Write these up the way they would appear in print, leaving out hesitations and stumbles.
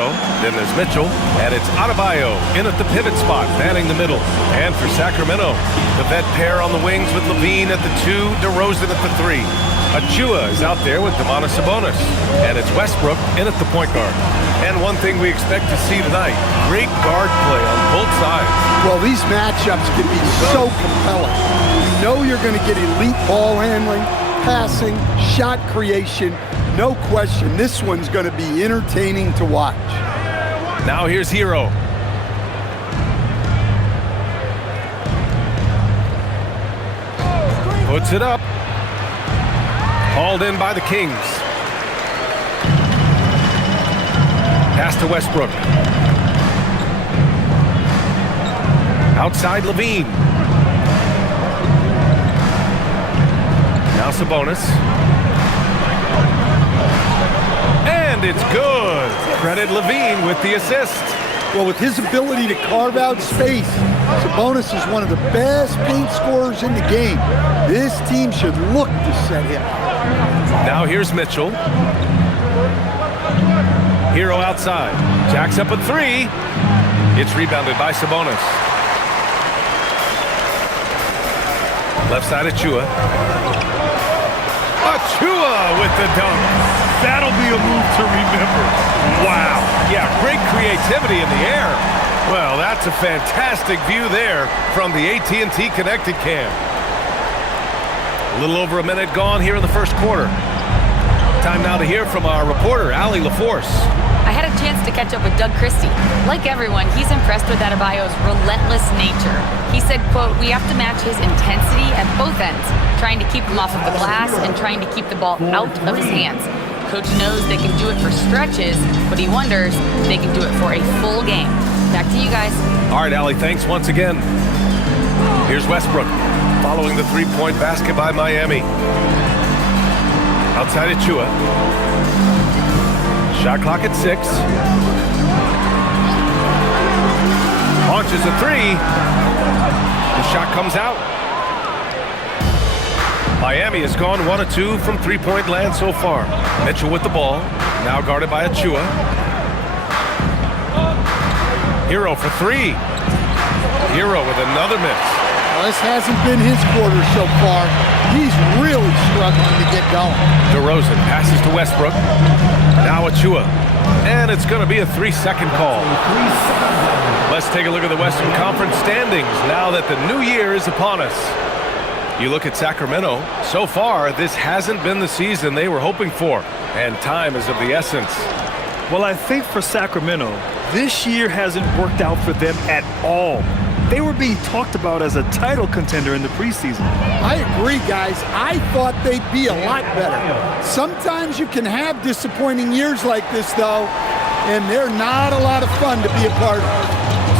Hero. Then there's Mitchell. And it's Adebayo in at the pivot spot, manning the middle. And for Sacramento, the vet pair on the wings with Levine at the 2, DeRozan at the 3. Achua is out there with Domantas Sabonis. And it's Westbrook in at the point guard. And one thing we expect to see tonight, great guard play on both sides. Well, these matchups can be so compelling. You know you're going to get elite ball handling, passing, shot creation. No question, this one's going to be entertaining to watch. Now here's Hero. Puts it up. Hauled in by the Kings. Pass to Westbrook. Outside Levine. Now Sabonis. And it's good. Credit Levine with the assist. Well, with his ability to carve out space, Sabonis is one of the best paint scorers in the game. This team should look to set him. Now here's Mitchell. Hero outside. Jacks up a 3. It's rebounded by Sabonis. Left side Achua. Achua with the dunk. That'll be a move to remember. Wow. Yeah, great creativity in the air. Well, that's a fantastic view there from the AT&T Connected cam. A little over a minute gone here in the first quarter. Time now to hear from our reporter, Allie LaForce. I had a chance to catch up with Doug Christie. Like everyone, he's impressed with Adebayo's relentless nature. He said, quote, "We have to match his intensity at both ends, trying to keep him off of the glass and trying to keep the ball out of his hands. Coach knows they can do it for stretches, but he wonders if they can do it for a full game." Back to you guys. All right, Allie, thanks once again. Here's Westbrook following the three-point basket by Miami. Outside Achua. Shot clock at 6. Launches a 3. The shot comes out. Miami has gone 1 of 2 from three-point land so far. Mitchell with the ball, now guarded by Achua. Hero for 3. Hero with another miss. Well, this hasn't been his quarter so far. He's really struggling to get going. DeRozan passes to Westbrook. Now Achua. And it's going to be a 3-second call. Let's take a look at the Western Conference standings now that the new year is upon us. You look at Sacramento. So far, this hasn't been the season they were hoping for. And time is of the essence. Well, I think for Sacramento, this year hasn't worked out for them at all. They were being talked about as a title contender in the preseason. I agree, guys. I thought they'd be a lot better. Sometimes you can have disappointing years like this, though, and they're not a lot of fun to be a part of.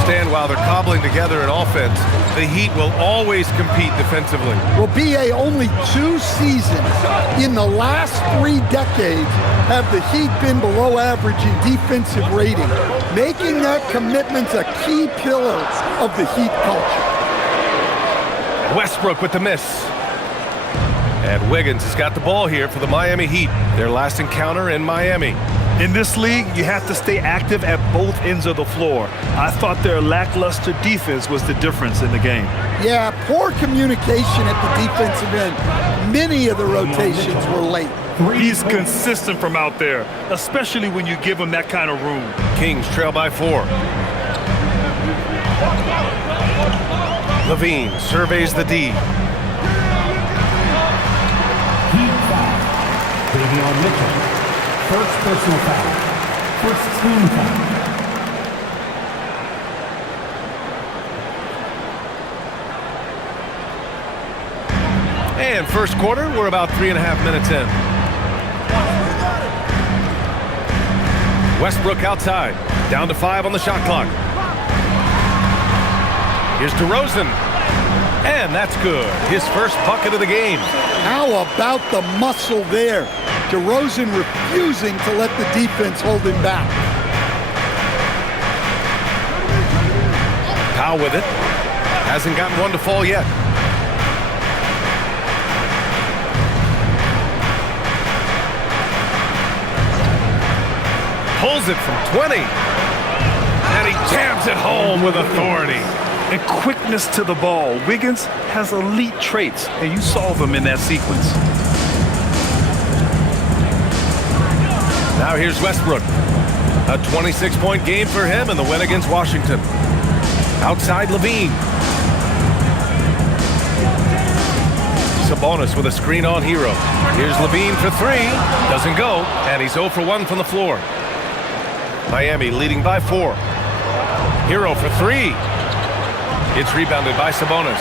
Stan, while they're cobbling together an offense, the Heat will always compete defensively. Well, BA, only 2 seasons in the last 3 decades have the Heat been below average in defensive rating, making that commitment a key pillar of the Heat culture. Westbrook with the miss. And Wiggins has got the ball here for the Miami Heat. Their last encounter in Miami. In this league, you have to stay active at both ends of the floor. I thought their lackluster defense was the difference in the game. Yeah, poor communication at the defensive end. Many of the rotations were late. He's consistent from out there, especially when you give him that kind of room. Kings trail by 4. Levine surveys the D. Heat foul. Davion Mitchell. First personal foul. First team foul. And first quarter, we're about 3.5 minutes in. Westbrook outside. Down to 5 on the shot clock. Here's DeRozan. And that's good. His first bucket of the game. How about the muscle there? DeRozan refusing to let the defense hold him back. Powell with it. Hasn't gotten one to fall yet. Pulls it from 20. And he jams it home with authority. And quickness to the ball. Wiggins has elite traits, and you saw them in that sequence. Now here's Westbrook. A 26-point game for him in the win against Washington. Outside Levine. Sabonis with a screen on Hero. Here's Levine for three. Doesn't go, and he's 0 for 1 from the floor. Miami leading by 4. Hero for three. It's rebounded by Sabonis.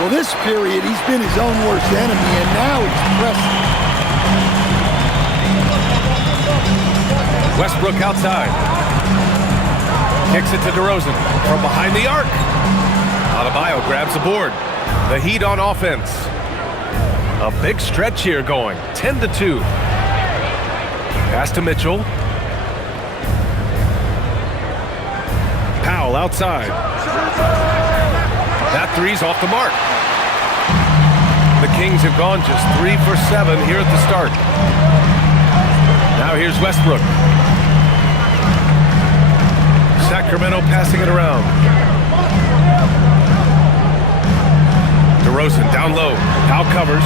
Well, this period, he's been his own worst enemy, and now he's pressing. Westbrook outside. Kicks it to DeRozan from behind the arc. Adebayo grabs the board. The Heat on offense. A big stretch here going. 10-2. Pass to Mitchell. Powell outside. That three's off the mark. The Kings have gone just 3 for 7 here at the start. Now here's Westbrook. Sacramento passing it around. DeRozan down low. Powell covers.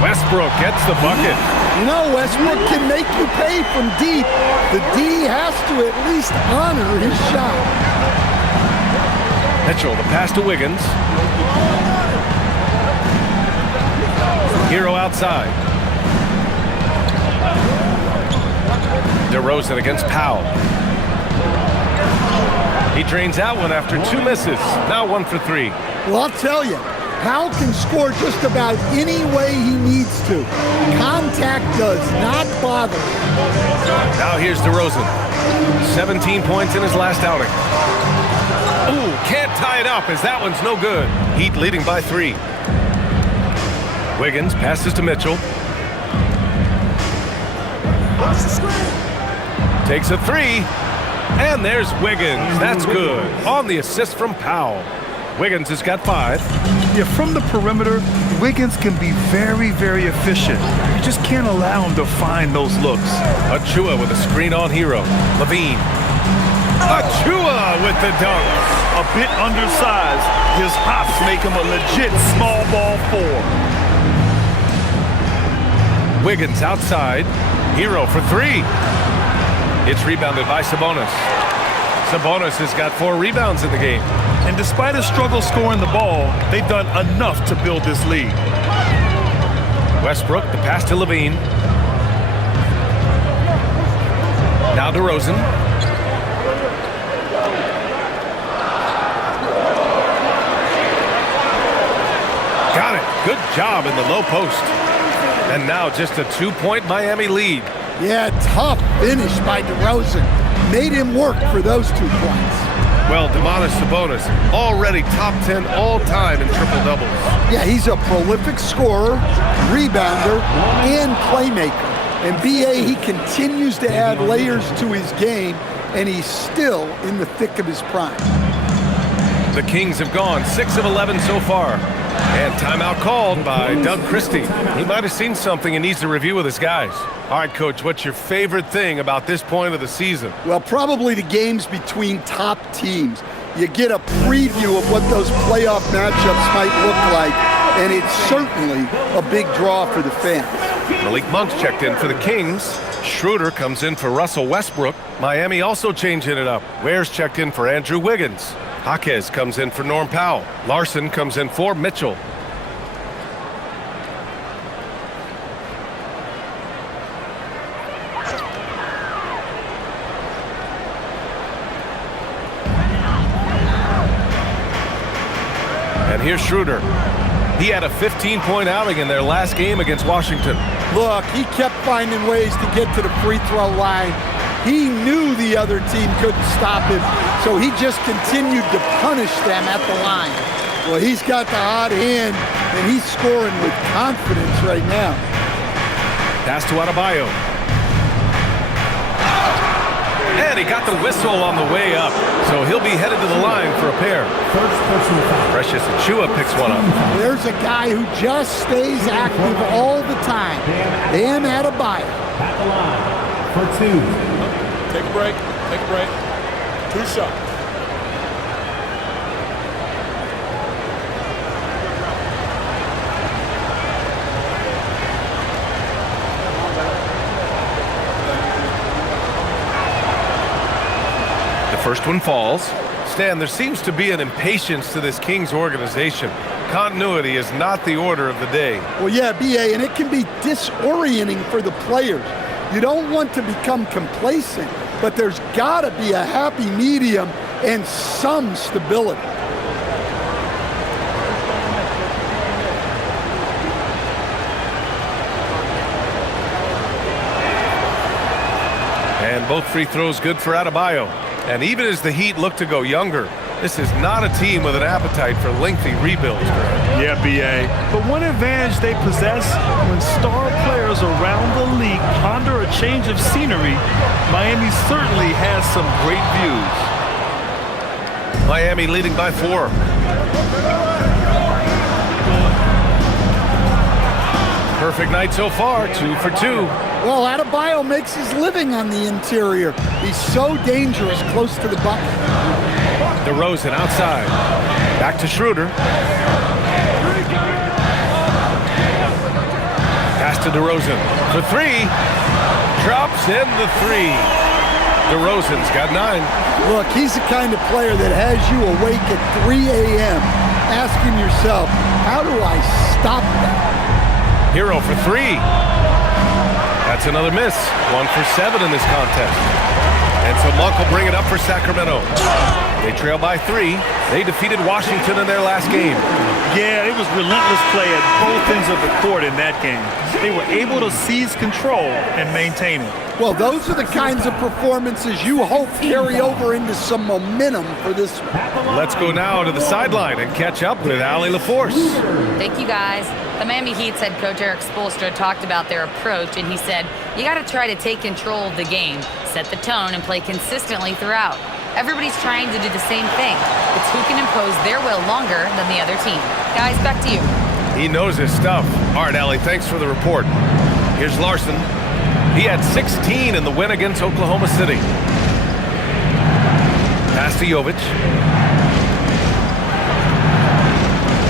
Westbrook gets the bucket. You know, Westbrook can make you pay from deep. The D has to at least honor his shot. Mitchell, the pass to Wiggins. Hero outside. DeRozan against Powell. He drains that one after 2 misses. Now 1 for 3. Well, I'll tell you, Powell can score just about any way he needs to. Contact does not bother him. Now here's DeRozan. 17 points in his last outing. Ooh, can't tie it up as that one's no good. Heat leading by 3. Wiggins passes to Mitchell. Takes a 3. And there's Wiggins. That's good. On the assist from Powell. Wiggins has got 5. Yeah, from the perimeter, Wiggins can be very, very efficient. You just can't allow him to find those looks. Achua with a screen on Hero. Levine. Achua with the dunk. A bit undersized. His hops make him a legit small ball 4. Wiggins outside. Hero for 3. It's rebounded by Sabonis. Sabonis has got 4 rebounds in the game. And despite a struggle scoring the ball, they've done enough to build this lead. Westbrook, the pass to Levine. Now DeRozan. Got it. Good job in the low post. And now just a 2-point Miami lead. Yeah, tough finish by DeRozan. Made him work for those 2 points. Well, Domantas Sabonis already top 10 all-time in triple-doubles. Yeah, he's a prolific scorer, rebounder, and playmaker. And BA, he continues to add layers to his game, and he's still in the thick of his prime. The Kings have gone 6 of 11 so far. And timeout called by Doug Christie. He might have seen something and needs to review with his guys. All right, Coach, what's your favorite thing about this point of the season? Well, probably the games between top teams. You get a preview of what those playoff matchups might look like, and it's certainly a big draw for the fans. Malik Monk's checked in for the Kings. Schroeder comes in for Russell Westbrook. Miami also changing it up. Ware's checked in for Andrew Wiggins. Jaquez comes in for Norm Powell. Larson comes in for Mitchell. And here's Schroeder. He had a 15-point outing in their last game against Washington. Look, he kept finding ways to get to the free throw line. He knew the other team couldn't stop him, so he just continued to punish them at the line. Well, he's got the hot hand, and he's scoring with confidence right now. Pass to Adebayo. And he got the whistle on the way up, so he'll be headed to the line for a pair. First personal foul. Precious Achua picks one up. There's a guy who just stays active all the time. Bam Adebayo. At the line for 2. Take a break. Take a break. 2 shots. The first one falls. Stan, there seems to be an impatience to this Kings organization. Continuity is not the order of the day. Well, yeah, BA, and it can be disorienting for the players. You don't want to become complacent, but there's got to be a happy medium and some stability. And both free throws good for Adebayo. And even as the Heat look to go younger, this is not a team with an appetite for lengthy rebuilds. Yeah, BA. But one advantage they possess when star players around the league ponder a change of scenery, Miami certainly has some great views. Miami leading by 4. Perfect night so far, 2 for 2. Well, Adebayo makes his living on the interior. He's so dangerous close to the bucket. DeRozan outside. Back to Schroeder. Pass to DeRozan for 3. Drops in the 3. DeRozan's got 9. Look, he's the kind of player that has you awake at 3 a.m. asking yourself, how do I stop that? Hero for 3. That's another miss. 1 for 7 in this contest. And so Monk will bring it up for Sacramento. They trail by 3. They defeated Washington in their last game. Yeah, it was relentless play at both ends of the court in that game. They were able to seize control and maintain it. Well, those are the kinds of performances you hope carry over into some momentum for this one. Let's go now to the sideline and catch up with Allie LaForce. Thank you, guys. The Miami Heat's head coach Eric Spoelstra talked about their approach, and he said, you got to try to take control of the game, set the tone, and play consistently throughout. Everybody's trying to do the same thing. It's who can impose their will longer than the other team. Guys, back to you. He knows his stuff. All right, Allie, thanks for the report. Here's Larson. He had 16 in the win against Oklahoma City. Pass to Jovic.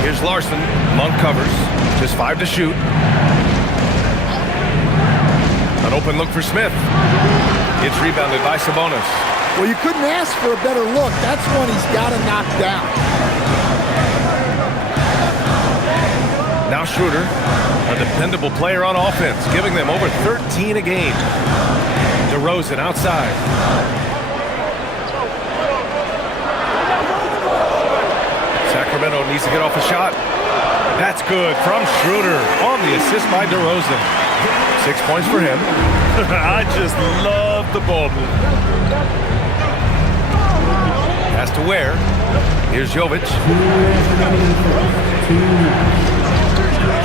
Here's Larson. Monk covers. Just 5 to shoot. An open look for Smith. It's rebounded by Sabonis. Well, you couldn't ask for a better look. That's one he's got to knock down. Now Schroeder, a dependable player on offense, giving them over 13 a game. DeRozan outside. Sacramento needs to get off a shot. That's good from Schroeder on the assist by DeRozan. 6 points for him. I just love the ball move. Pass to Ware. Here's Jovic.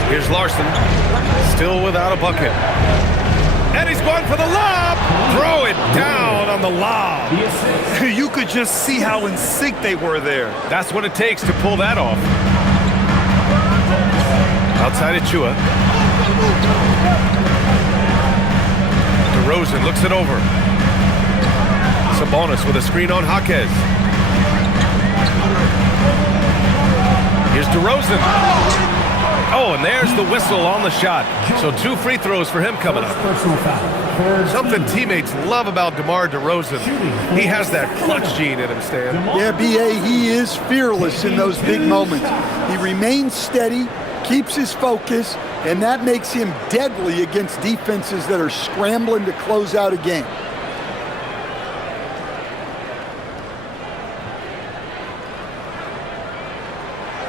Here's Larson. Still without a bucket. And he's going for the lob. Throw it down on the lob. You could just see how in sync they were there. That's what it takes to pull that off. Outside Achua. DeRozan looks it over. Sabonis with a screen on Jaquez. Here's DeRozan. Oh, and there's the whistle on the shot. So 2 free throws for him coming up. Something teammates love about DeMar DeRozan. He has that clutch gene in him, Stan. Yeah, B.A., he is fearless in those big moments. He remains steady, keeps his focus, and that makes him deadly against defenses that are scrambling to close out a game.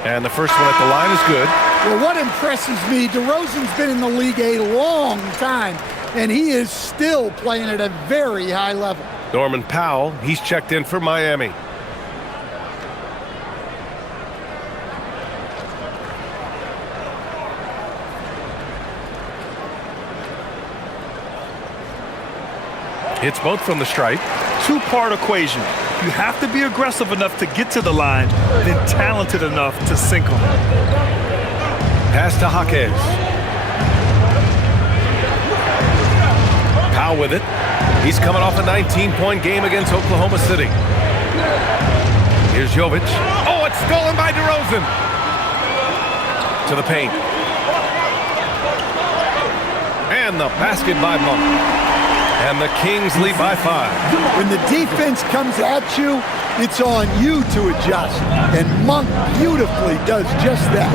And the first one at the line is good. Well, what impresses me, DeRozan's been in the league a long time, and he is still playing at a very high level. Norman Powell, he's checked in for Miami. Hits both from the stripe. 2-part equation. You have to be aggressive enough to get to the line, then talented enough to sink them. Pass to Jaquez. Powell with it. He's coming off a 19-point game against Oklahoma City. Here's Jovic. Oh, it's stolen by DeRozan. To the paint. And the basket by Monk. And the Kings lead by 5. When the defense comes at you, it's on you to adjust. And Monk beautifully does just that.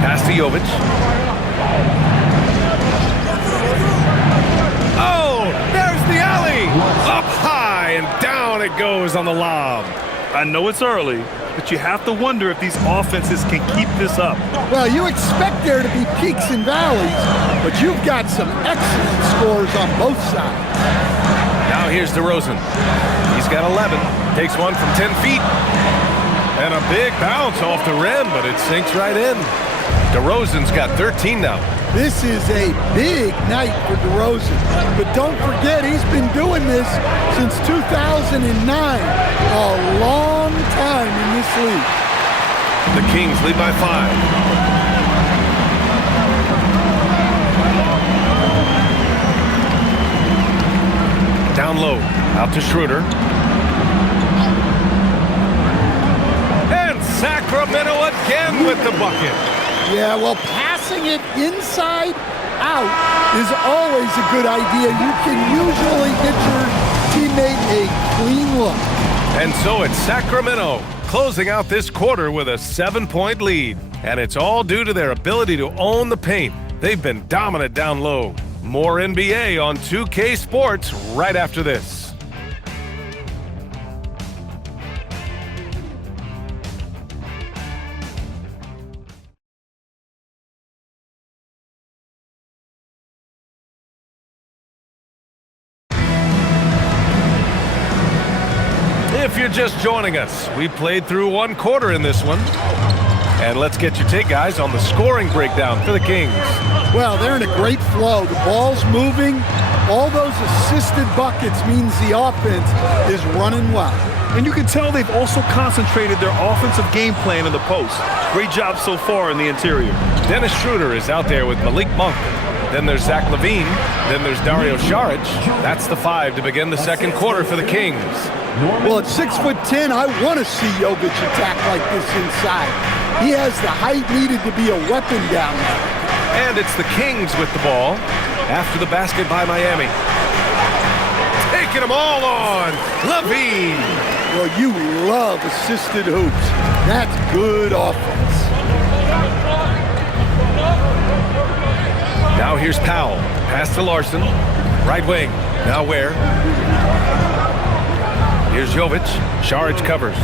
Pass to Jovic. Oh, there's the alley. Up high and down it goes on the lob. I know it's early, but you have to wonder if these offenses can keep this up. Well, you expect there to be peaks and valleys, but you've got some excellent scores on both sides. Now here's DeRozan. He's got 11. Takes one from 10 feet. And a big bounce off the rim, but it sinks right in. DeRozan's got 13 now. This is a big night for DeRozan. But don't forget, he's been doing this since 2009. A long time in this league. The Kings lead by 5. Down low, out to Schroeder. And Sacramento again with the bucket. Yeah, well, passing it inside out is always a good idea. You can usually get your teammate a clean look. And so it's Sacramento closing out this quarter with a 7-point lead. And it's all due to their ability to own the paint. They've been dominant down low. More NBA on 2K Sports right after this. If you're just joining us, we played through one quarter in this one. And let's get your take, guys, on the scoring breakdown for the Kings. Well, they're in a great flow. The ball's moving. All those assisted buckets means the offense is running well. And you can tell they've also concentrated their offensive game plan in the post. Great job so far in the interior. Dennis Schroeder is out there with Malik Monk. Then there's Zach LaVine. Then there's Dario Saric. That's the 5 to begin the second quarter for the Kings. Well, at 6'10", I want to see Jovic attack like this inside. He has the height needed to be a weapon down there. And it's the Kings with the ball after the basket by Miami. Taking them all on, LaVine. Well, you love assisted hoops. That's good offense. Now here's Powell. Pass to Larson. Right wing. Now where? Here's Jovic. Saric covers.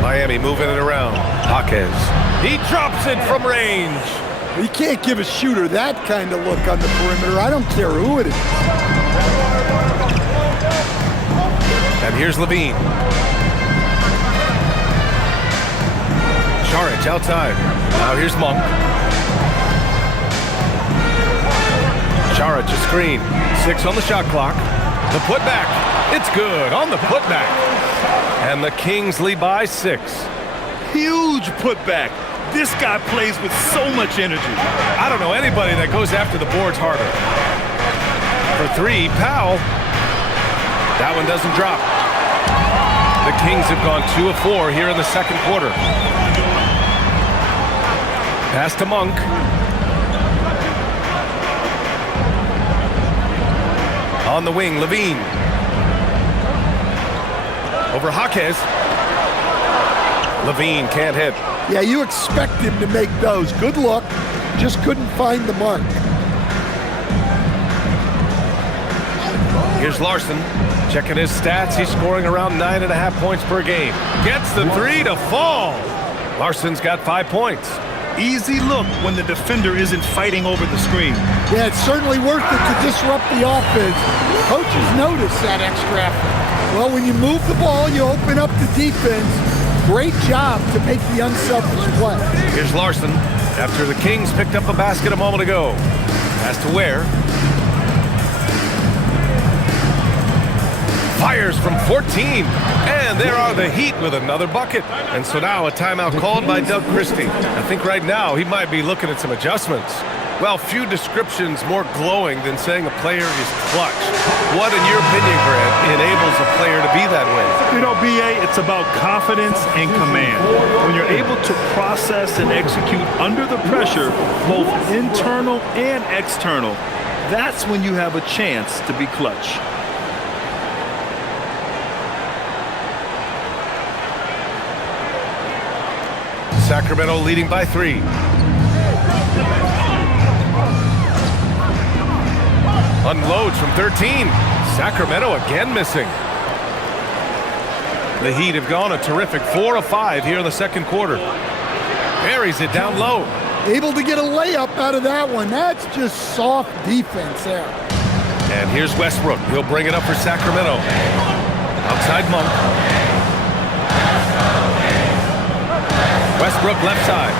Miami moving it around. Jaquez. He drops it from range. You can't give a shooter that kind of look on the perimeter. I don't care who it is. And here's LaVine. Saric outside. Now here's Monk. Saric a screen. 6 on the shot clock. The putback. It's good on the putback. And the Kings lead by 6. Huge putback. This guy plays with so much energy. I don't know anybody that goes after the boards harder. For 3, Powell. That one doesn't drop. The Kings have gone 2 of 4 here in the second quarter. Pass to Monk. On the wing, LaVine. Over Jaquez. LaVine can't hit. Yeah, you expect him to make those. Good luck. Just couldn't find the mark. Here's Larson. Checking his stats. He's scoring around 9.5 points per game. Gets the 3 to fall. Larson's got 5 points. Easy look when the defender isn't fighting over the screen. Yeah, it's certainly worth it to disrupt the offense. Coaches notice that extra effort. Well, when you move the ball, you open up the defense. Great job to make the unselfish play. Here's Larson after the Kings picked up a basket a moment ago. Pass to Ware. Fires from 14. And there are the Heat with another bucket. And so now a timeout called by Doug Christie. I think right now he might be looking at some adjustments. Well, few descriptions more glowing than saying a player is clutch. What, in your opinion, Grant, enables a player to be that way? You know, BA, it's about confidence and command. When you're able to process and execute under the pressure, both internal and external, that's when you have a chance to be clutch. Sacramento leading by 3. Unloads from 13. Sacramento again missing. The Heat have gone a terrific 4 of 5 here in the second quarter. Buries it down low. Able to get a layup out of that one. That's just soft defense there. And here's Westbrook. He'll bring it up for Sacramento. Outside Monk. Westbrook left side.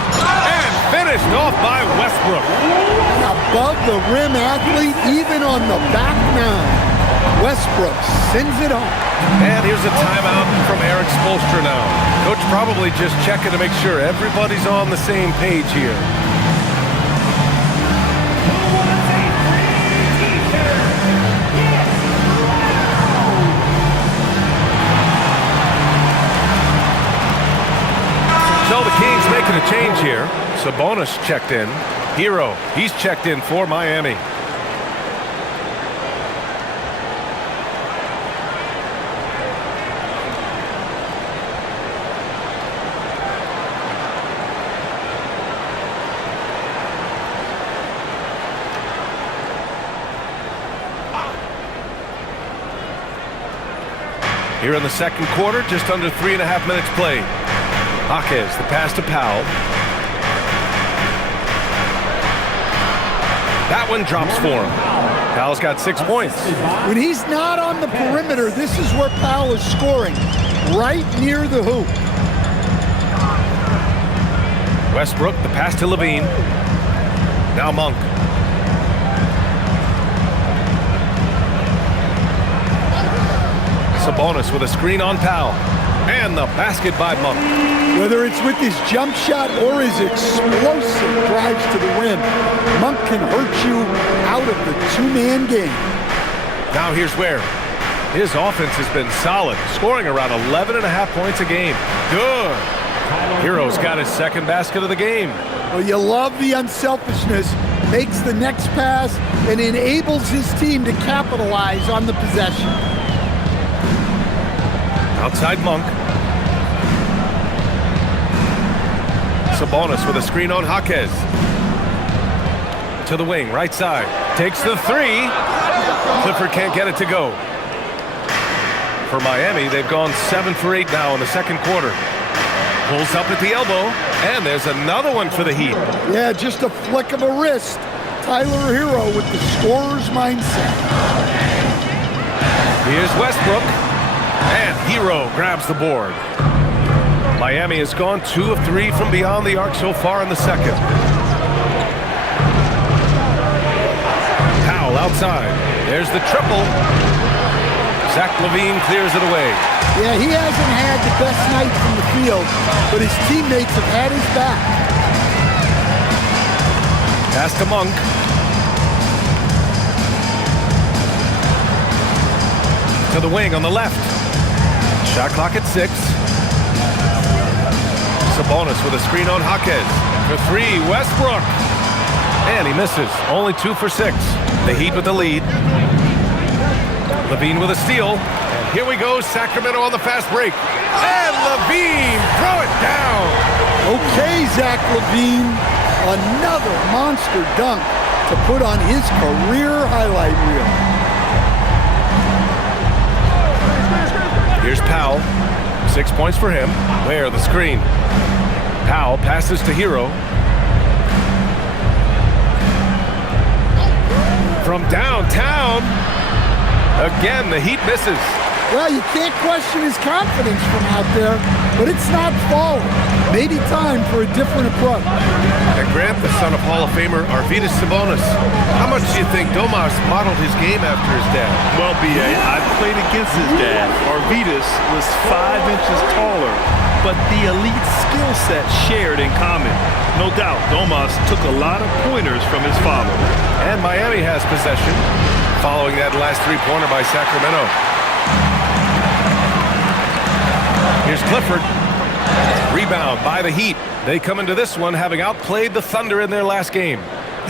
And finished off by Westbrook. An above the rim athlete, even on the back nine. Westbrook sends it home. And here's a timeout from Eric Spoelstra now. Coach probably just checking to make sure everybody's on the same page here. So the Kings making a change here. Sabonis checked in. Hero, he's checked in for Miami. Here in the second quarter, just under 3.5 minutes played. Hawkins, the pass to Powell. That one drops for him. Powell's got 6 points. When he's not on the perimeter, this is where Powell is scoring, right near the hoop. Westbrook, the pass to Levine. Now Monk. Sabonis with a screen on Powell. And the basket by Monk. Whether it's with his jump shot or his explosive drives to the rim, Monk can hurt you out of the two-man game. Now here's where his offense has been solid, scoring around 11.5 points a game. Good. Hero's got his second basket of the game. Well, you love the unselfishness, makes the next pass, and enables his team to capitalize on the possession. Outside Monk. Sabonis with a screen on Jaquez. To the wing, right side. Takes the three. Clifford can't get it to go. For Miami, they've gone 7 for 8 now in the second quarter. Pulls up at the elbow, and there's another one for the Heat. Yeah, just a flick of a wrist. Tyler Hero with the scorer's mindset. Here's Westbrook. And Hero grabs the board. Miami has gone 2 of 3 from beyond the arc so far in the second. Powell outside. There's the triple. Zach LaVine clears it away. Yeah, he hasn't had the best night from the field, but his teammates have had his back. Pass to Monk. To the wing on the left. Shot clock at 6. Sabonis with a screen on Jaquez. For 3, Westbrook. And he misses. Only 2 for 6. The Heat with the lead. Levine with a steal. And here we go, Sacramento on the fast break. And Levine, throw it down. Okay, Zach LaVine. Another monster dunk to put on his career highlight reel. Here's Powell. 6 points for him. Where the screen. Powell passes to Hero. From downtown. Again, the Heat misses. Well, you can't question his confidence from out there, but it's not falling. Maybe time for a different approach. And Grant, the son of Hall of Famer Arvydas Sabonis. How much do you think Domas modeled his game after his dad? Well, BA, I played against his dad. Arvydas was 5 inches taller but the elite skill set shared in common. No doubt, Domas took a lot of pointers from his father. And Miami has possession, following that last three-pointer by Sacramento. Here's Clifford. Rebound by the Heat. They come into this one having outplayed the Thunder in their last game.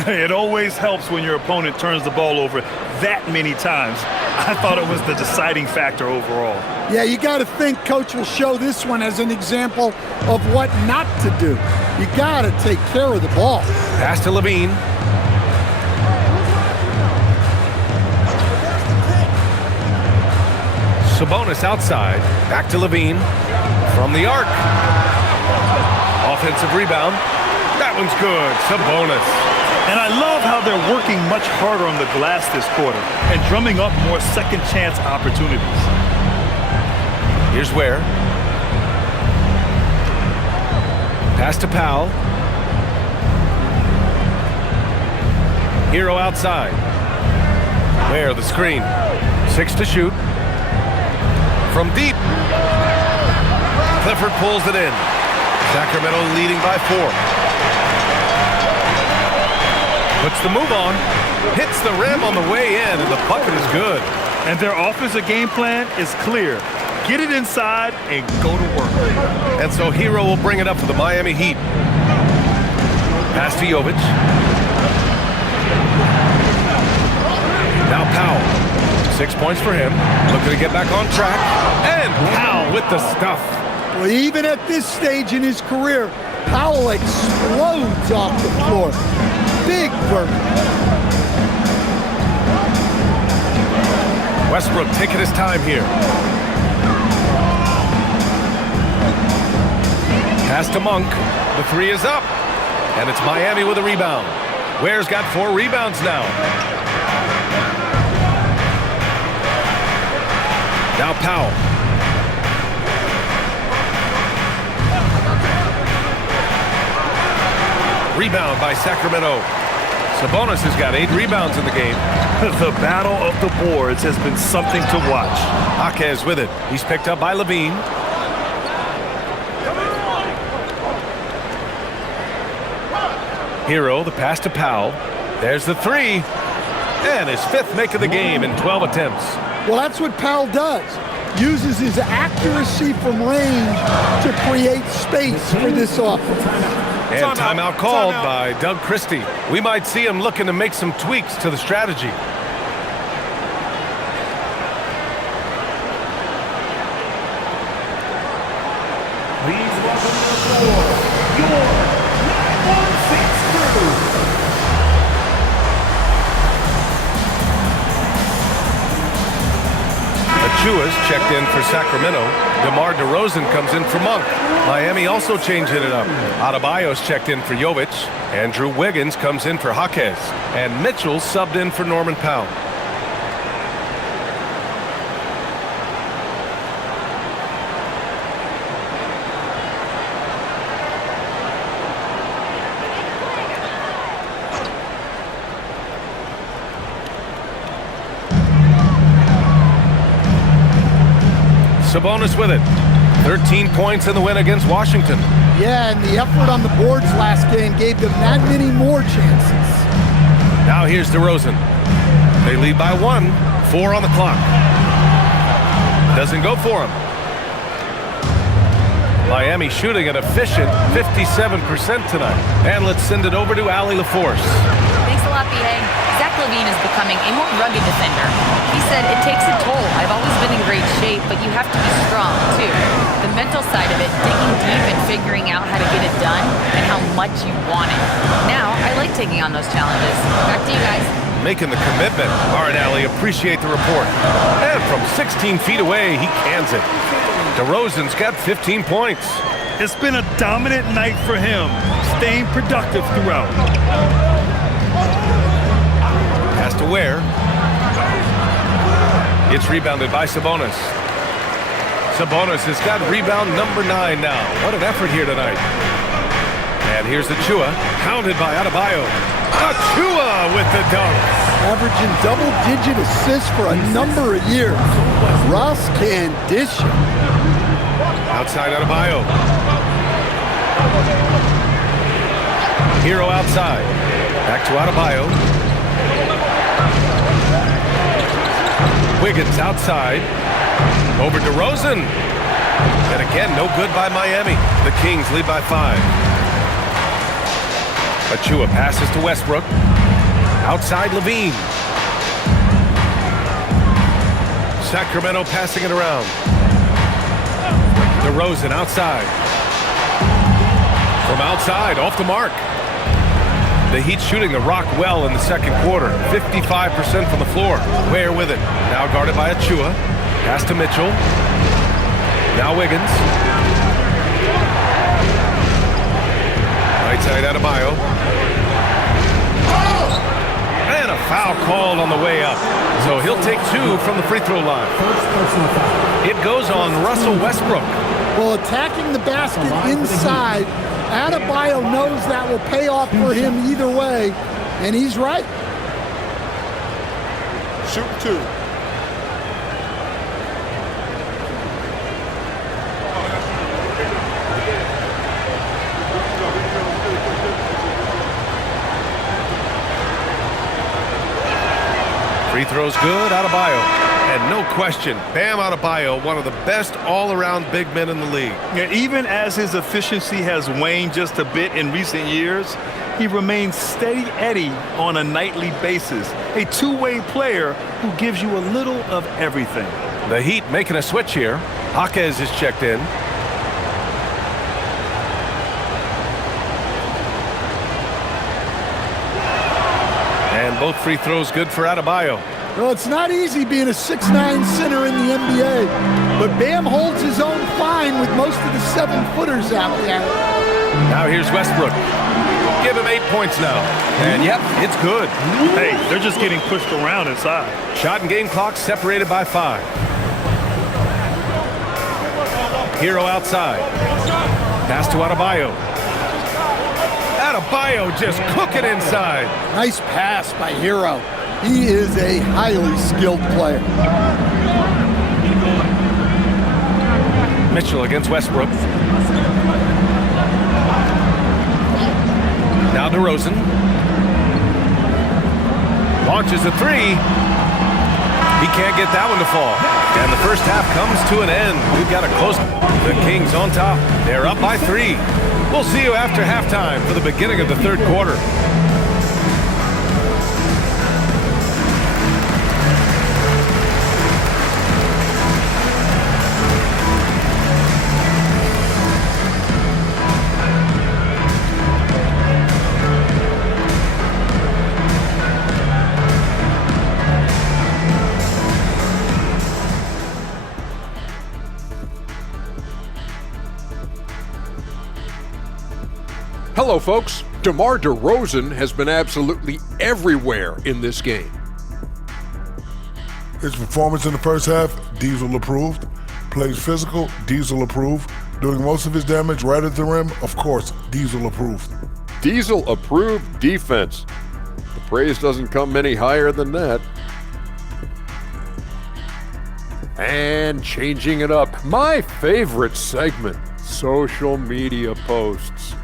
It always helps when your opponent turns the ball over that many times. I thought it was the deciding factor overall. Yeah, you got to think Coach will show this one as an example of what not to do. You got to take care of the ball. Pass to Levine. Sabonis outside. Back to Levine. From the arc. Offensive rebound. That one's good. Sabonis. And I love how they're working much harder on the glass this quarter and drumming up more second chance opportunities. Here's Ware. Pass to Powell. Hero outside. Ware the screen. 6 to shoot. From deep. Clifford pulls it in. Sacramento leading by 4. Puts the move on, hits the rim on the way in, and the bucket is good. And their offensive game plan is clear. Get it inside and go to work. And so Hero will bring it up for the Miami Heat. Pass to Jovic. Now Powell. 6 points for him. Looking to get back on track. And Powell with the stuff. Well, even at this stage in his career, Powell explodes off the floor. Big burn. Westbrook taking his time here. Pass to Monk. The 3 is up. And it's Miami with a rebound. Ware's got 4 rebounds now. Now Powell. Rebound by Sacramento. Sabonis has got 8 rebounds in the game. The battle of the boards has been something to watch. Jaquez with it. He's picked up by Levine. Hero, the pass to Powell. There's the 3. And his 5th make of the game in 12 attempts. Well, that's what Powell does. Uses his accuracy from range to create space for this offense. And timeout called by Doug Christie. We might see him looking to make some tweaks to the strategy. Please welcome to the floor, your 916 crew. Achua's checked in for Sacramento. DeMar DeRozan comes in for Monk. Miami also changing it up. Adebayo's checked in for Jovic. Andrew Wiggins comes in for Jaquez. And Mitchell subbed in for Norman Powell. Sabonis with it. 13 points in the win against Washington. Yeah, and the effort on the boards last game gave them that many more chances. Now here's DeRozan. They lead by 1. 4 on the clock. Doesn't go for him. Miami shooting an efficient 57% tonight. And let's send it over to Allie LaForce. Thanks a lot, B.A. Zach LaVine is becoming a more rugged defender. He said, it takes a toll. I've always been in great shape, but you have to be strong, too. The mental side of it, digging deep and figuring out how to get it done and how much you want it. Now, I like taking on those challenges. Back to you guys. Making the commitment. All right, Allie, appreciate the report. And from 16 feet away, he cans it. DeRozan's got 15 points. It's been a dominant night for him, staying productive throughout. Pass to Ware. It's rebounded by Sabonis. Sabonis has got rebound number 9 now. What an effort here tonight. And here's Achua, hounded by Adebayo. Achua with the dunk. Averaging double-digit assists for a number of years. Russ can dish it. Outside Adebayo. Hero outside. Back to Adebayo. Wiggins outside. Over DeRozan. And again, no good by Miami. The Kings lead by 5. Achua passes to Westbrook. Outside Levine. Sacramento passing it around. DeRozan outside. From outside, off the mark. The Heat shooting the rock well in the second quarter. 55% from the floor. Ware with it. Now guarded by Achua. Pass to Mitchell. Now Wiggins. Right side Adebayo. And a foul called on the way up. So he'll take 2 from the free throw line. It goes on Russell Westbrook. Well, attacking the basket inside, Adebayo knows that will pay off for him either way, and he's right. Shoot 2. Free throws good, Adebayo. And no question, Bam Adebayo, one of the best all-around big men in the league. Yeah, even as his efficiency has waned just a bit in recent years, he remains steady Eddie on a nightly basis. A two-way player who gives you a little of everything. The Heat making a switch here. Jaquez is checked in. And both free throws good for Adebayo. Well, it's not easy being a 6'9" center in the NBA, but Bam holds his own fine with most of the 7-footers out there. Now here's Westbrook. Give him 8 points now. And yep, it's good. Hey, they're just getting pushed around inside. Shot and game clock separated by 5. Hero outside. Pass to Adebayo. Adebayo just cooking inside. Nice pass by Hero. He is a highly skilled player. Mitchell against Westbrook. Now DeRozan. Launches a 3. He can't get that one to fall. And the first half comes to an end. We've got a close. The Kings on top. They're up by 3. We'll see you after halftime for the beginning of the third quarter. Hello, folks. DeMar DeRozan has been absolutely everywhere in this game. His performance in the first half, Diesel approved. Plays physical, Diesel approved. Doing most of his damage right at the rim, of course, Diesel approved. Diesel approved defense. The praise doesn't come any higher than that. And changing it up, my favorite segment, social media posts.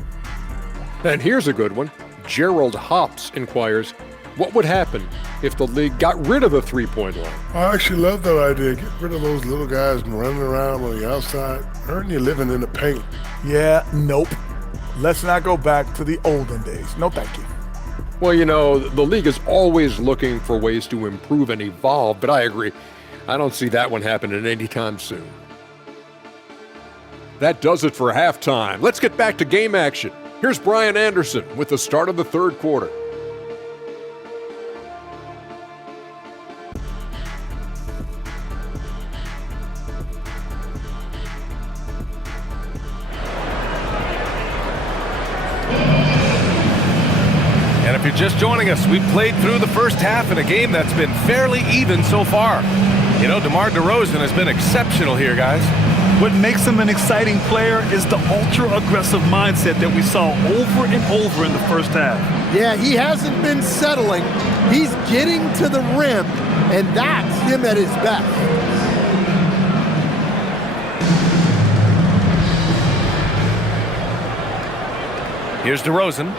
And here's a good one. Gerald Hops inquires, what would happen if the league got rid of the three-point line? I actually love that idea. Get rid of those little guys running around on the outside, hurting you living in the paint. Yeah, nope. Let's not go back to the olden days. No, thank you. Well, you know, the league is always looking for ways to improve and evolve, but I agree. I don't see that one happening anytime soon. That does it for halftime. Let's get back to game action. Here's Brian Anderson with the start of the third quarter. And if you're just joining us, we've played through the first half in a game that's been fairly even so far. You know, DeMar DeRozan has been exceptional here, guys. What makes him an exciting player is the ultra-aggressive mindset that we saw over and over in the first half. Yeah, he hasn't been settling. He's getting to the rim, and that's him at his best. Here's DeRozan.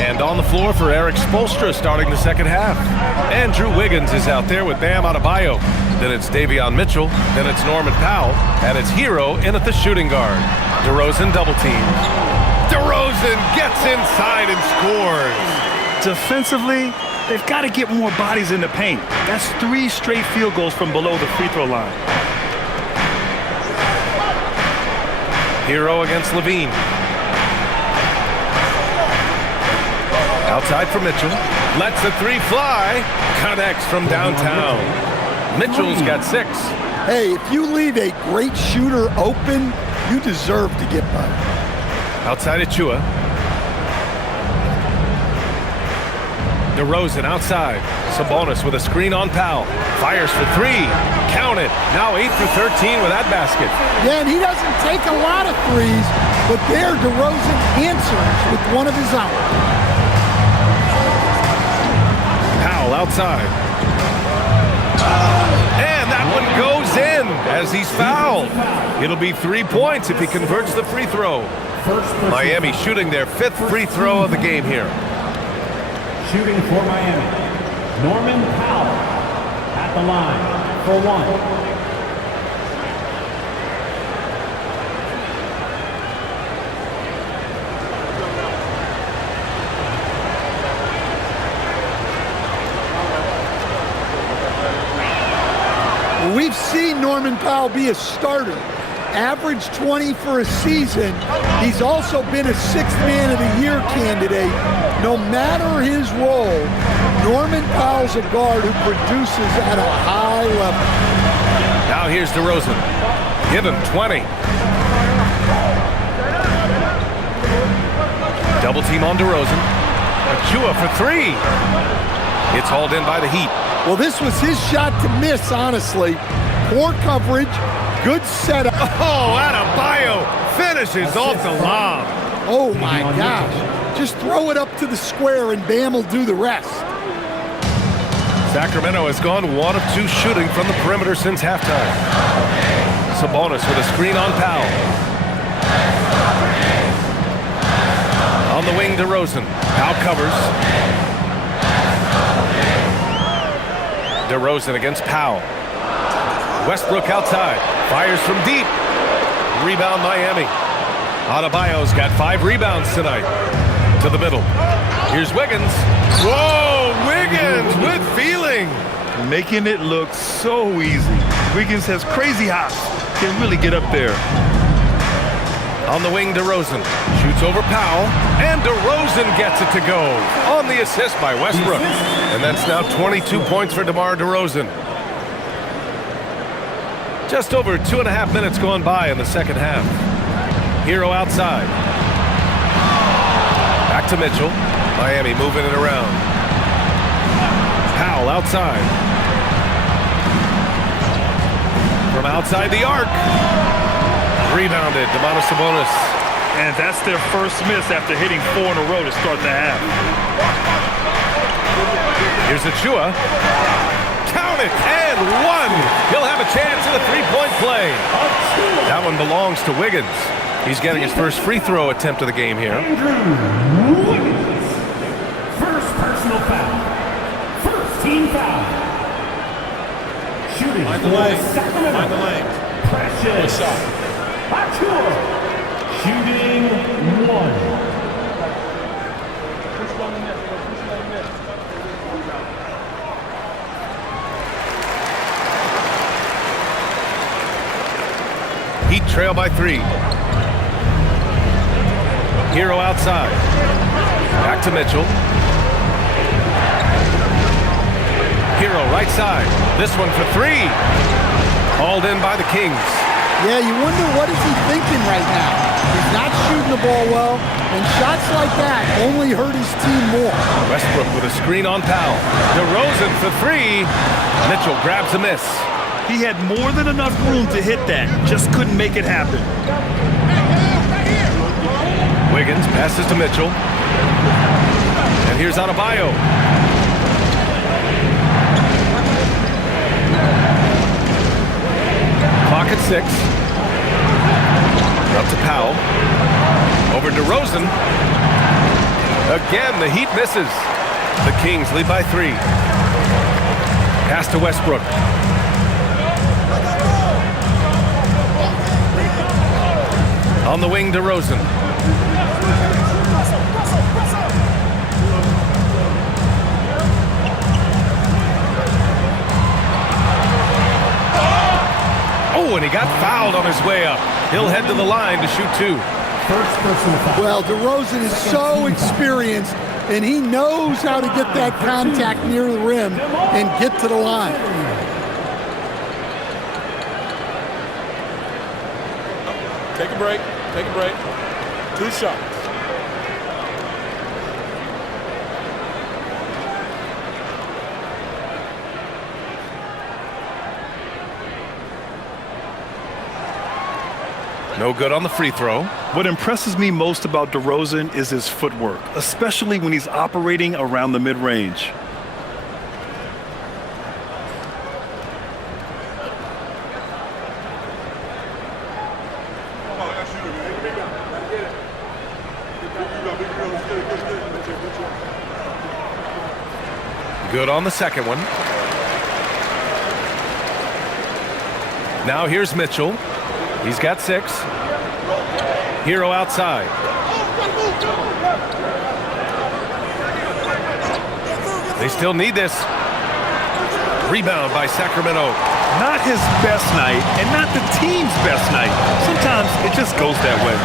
And on the floor for Eric Spoelstra starting the second half. Andrew Wiggins is out there with Bam Adebayo. Then it's Davion Mitchell. Then it's Norman Powell. And it's Hero in at the shooting guard. DeRozan double teams. DeRozan gets inside and scores. Defensively, they've got to get more bodies in the paint. That's 3 straight field goals from below the free throw line. Hero against Levine. Outside for Mitchell. Lets the 3 fly. Connects from downtown. Mitchell's got 6. Hey, if you leave a great shooter open, you deserve to get by. Outside Achua. DeRozan outside. Sabonis with a screen on Powell. Fires for 3. Count it. Now 8 for 13 with that basket. Yeah, and he doesn't take a lot of threes, but there DeRozan answers with one of his own. Powell outside. And that one goes in as he's fouled. It'll be 3 points if he converts the free throw. Miami shooting their 5th free throw of the game here. Shooting for Miami, Norman Powell at the line for 1. We've seen Norman Powell be a starter. Average 20 for a season. He's also been a 6th Man of the Year candidate. No matter his role, Norman Powell's a guard who produces at a high level. Now here's DeRozan. Give him 20. Double team on DeRozan. Achua for 3. It's hauled in by the Heat. Well, this was his shot to miss, honestly. Poor coverage, good setup. Oh, Adebayo finishes off the lob. Oh, my gosh. Just throw it up to the square and Bam will do the rest. Sacramento has gone 1 of 2 shooting from the perimeter since halftime. Sabonis with a screen on Powell. On the wing, DeRozan. Powell covers. DeRozan against Powell. Westbrook outside. Fires from deep. Rebound Miami. Adebayo's got 5 rebounds tonight. To the middle. Here's Wiggins. Whoa, Wiggins with feeling. Making it look so easy. Wiggins has crazy hops. Can really get up there. On the wing, DeRozan. Shoots over Powell. And DeRozan gets it to go. On the assist by Westbrook. And that's now 22 points for DeMar DeRozan. Just over 2.5 minutes gone by in the second half. Hero outside. Back to Mitchell. Miami moving it around. Powell outside. From outside the arc. Rebounded, Domantas Sabonis. And that's their first miss after hitting 4 in a row to start the half. Here's Achua. Count it, and 1. He'll have a chance at a 3-point play. That one belongs to Wiggins. He's getting his first free throw attempt of the game here. Andrew Wiggins. First personal foul. First team foul. Shooting for Sacramento. Precious. Achua. Shooting 1. Heat trail by 3. Hero outside. Back to Mitchell. Hero right side. This one for 3. Hauled in by the Kings. Yeah, you wonder what is he thinking right now. He's not shooting the ball well, and shots like that only hurt his team more. Westbrook with a screen on Powell. DeRozan for 3. Mitchell grabs a miss. He had more than enough room to hit that. Just couldn't make it happen. Wiggins passes to Mitchell. And here's Adebayo. Clock at 6. Up to Powell. Over DeRozan. Again, the Heat misses. The Kings lead by 3. Pass to Westbrook. On the wing, DeRozan. Oh, and he got fouled on his way up. He'll head to the line to shoot 2. Well, DeRozan is so experienced, and he knows how to get that contact near the rim and get to the line. Take a break. Take a break. 2 shots. No good on the free throw. What impresses me most about DeRozan is his footwork, especially when he's operating around the mid-range. Good on the second one. Now here's Mitchell. He's got 6. Hero outside. They still need this. Rebound by Sacramento. Not his best night, and not the team's best night. Sometimes it just goes that way.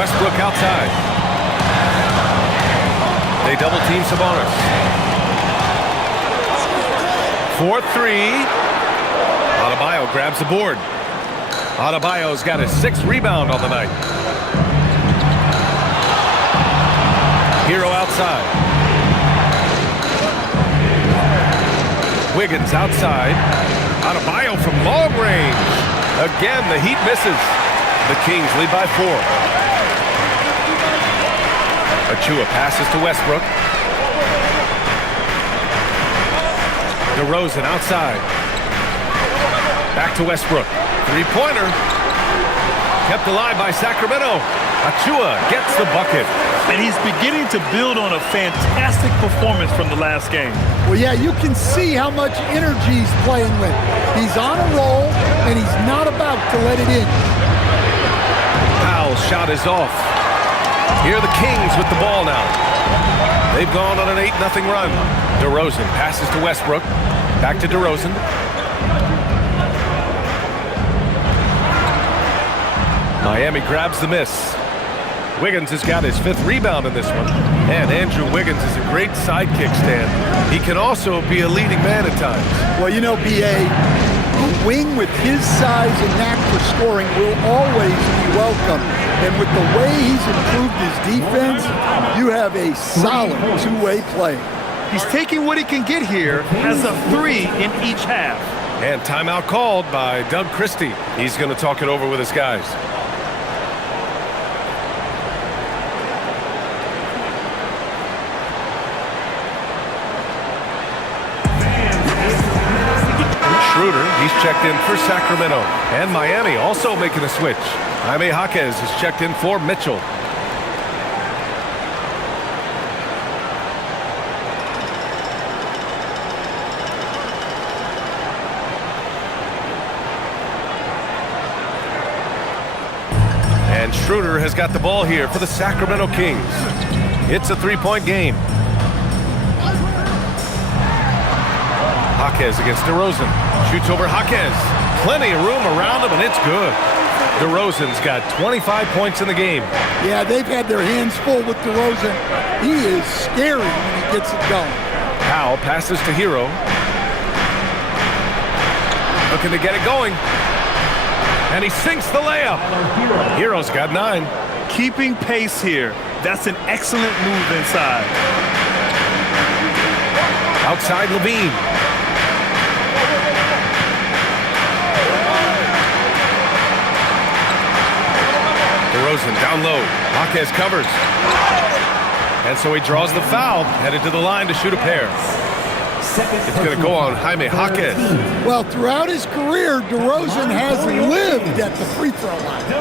Westbrook outside. They double team Sabonis. 4-3. Adebayo grabs the board. Adebayo's got his 6th rebound on the night. Hero outside. Wiggins outside. Adebayo from long range. Again, the Heat misses. The Kings lead by 4. Achua passes to Westbrook. DeRozan outside. Back to Westbrook. 3-pointer. Kept alive by Sacramento. Achua gets the bucket. And he's beginning to build on a fantastic performance from the last game. Well, yeah, you can see how much energy he's playing with. He's on a roll, and he's not about to let it in. Powell's shot is off. Here are the Kings with the ball now. They've gone on an 8-0 run. DeRozan passes to Westbrook. Back to DeRozan. Miami grabs the miss. Wiggins has got his 5th rebound in this one. And Andrew Wiggins is a great sidekick, Stan. He can also be a leading man at times. Well, you know, B.A., a wing with his size and knack for scoring will always be welcome. And with the way he's improved his defense, you have a solid 2-way play. He's taking what he can get here, has a 3 in each half. And timeout called by Doug Christie. He's going to talk it over with his guys. Schroeder, he's checked in for Sacramento. And Miami also making a switch. Jaime Jaquez is checked in for Mitchell. And Schroeder has got the ball here for the Sacramento Kings. It's a 3-point game. Jaquez against DeRozan. Shoots over Jaquez. Plenty of room around him, and it's good. DeRozan's got 25 points in the game. Yeah, they've had their hands full with DeRozan. He is scary when he gets it going. Powell passes to Hero. Looking to get it going. And he sinks the layup. Hero's got 9. Keeping pace here. That's an excellent move inside. Outside Levine. DeRozan down low. Jaquez covers. And so he draws the foul, headed to the line to shoot a pair. It's going to go on Jaime Jaquez. Well, throughout his career, DeRozan has lived at the free throw line.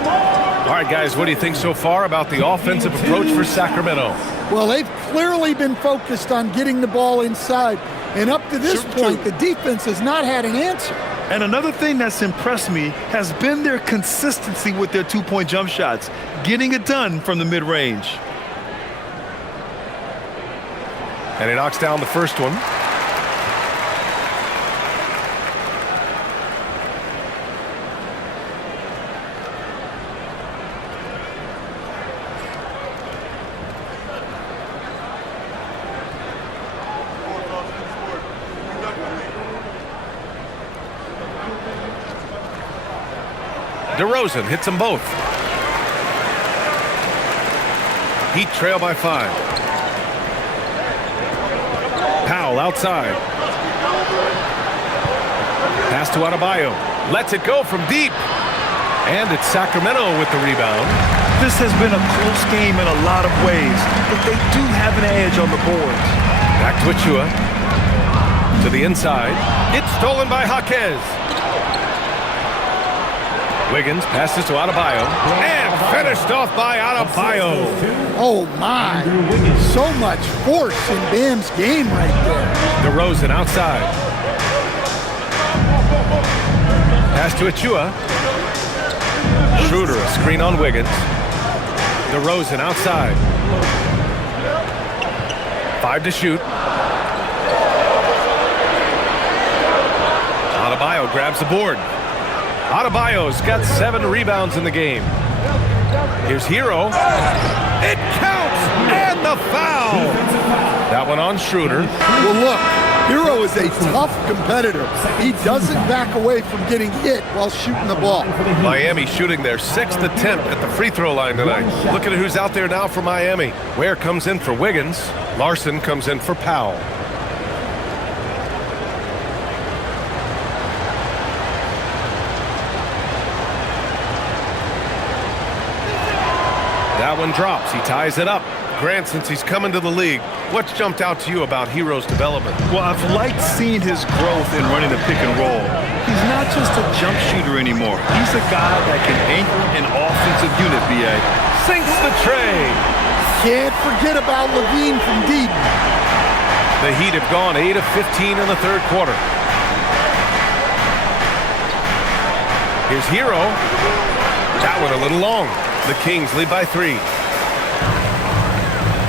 All right, guys, what do you think so far about the offensive approach for Sacramento? Well, they've clearly been focused on getting the ball inside. And up to this point, the defense has not had an answer. And another thing that's impressed me has been their consistency with their two-point jump shots, getting it done from the mid-range. And he knocks down the first one. DeRozan hits them both. Heat trail by 5. Powell outside. Pass to Adebayo. Lets it go from deep. And it's Sacramento with the rebound. This has been a close game in a lot of ways, but they do have an edge on the boards. Back to Achua. To the inside. It's stolen by Jaquez. Wiggins passes to Adebayo. And finished off by Adebayo. Oh, my. So much force in Bam's game right there. DeRozan outside. Pass to Achua. Schroeder, a screen on Wiggins. DeRozan outside. 5 to shoot. Adebayo grabs the board. Adebayo's got 7 rebounds in the game. Here's Hero. It counts! And the foul! That one on Schroeder. Well, look, Hero is a tough competitor. He doesn't back away from getting hit while shooting the ball. Miami shooting their 6th attempt at the free throw line tonight. Look at who's out there now for Miami. Ware comes in for Wiggins. Larson comes in for Powell. That one drops. He ties it up. Grant, since he's coming to the league, what's jumped out to you about Hero's development? Well, I've liked seeing his growth in running the pick and roll. He's not just a jump shooter anymore. He's a guy that can anchor an offensive unit, B.A. Sinks the tray. Can't forget about Levine from deep. The Heat have gone 8 of 15 in the third quarter. Here's Hero. That one a little long. The Kings lead by 3.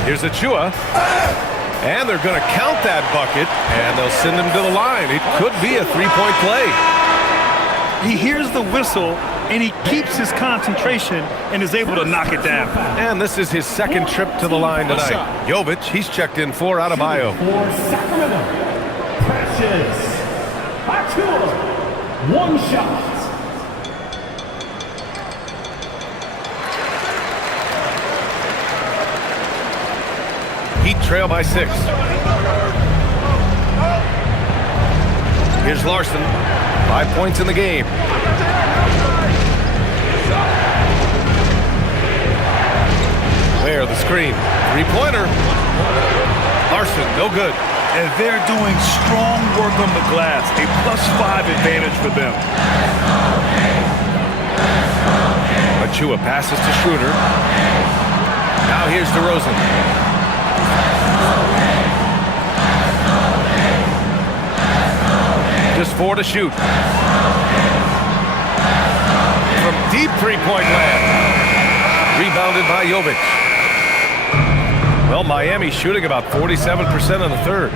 Here's Achua. And they're going to count that bucket, and they'll send him to the line. It could be a 3-point play. He hears the whistle, and he keeps his concentration and is able to knock it down. And this is his second trip to the line tonight. Jovic, he's checked in for Adebayo. For Sacramento, Precious Achua. 1 shot. Heat trail by 6. Here's Larson. 5 points in the game. Ware the screen. 3-pointer. Larson, no good. And they're doing strong work on the glass. A +5 advantage for them. Achua passes to Schroeder. Now here's DeRozan. Just 4 to shoot. From deep 3-point land. Rebounded by Jovic. Well, Miami shooting about 47% in the third.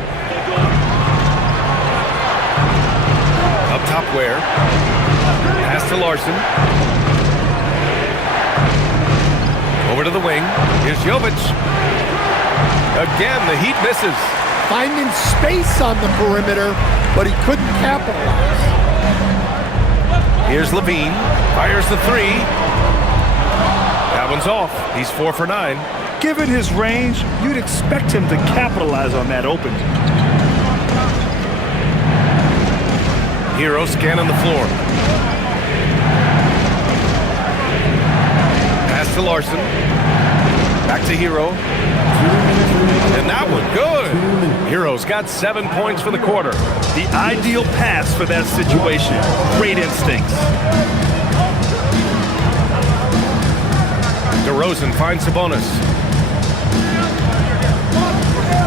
Up top Ware. Pass to Larson. Over to the wing. Here's Jovic. Again, the Heat misses. Finding space on the perimeter, but he couldn't capitalize. Here's Levine. Fires the 3. That one's off. He's 4 for 9. Given his range, you'd expect him to capitalize on that opening. Hero scanning the floor. Pass to Larson. Back to Hero. And that one, good. Hero's got 7 points for the quarter. The ideal pass for that situation. Great instincts. DeRozan finds Sabonis.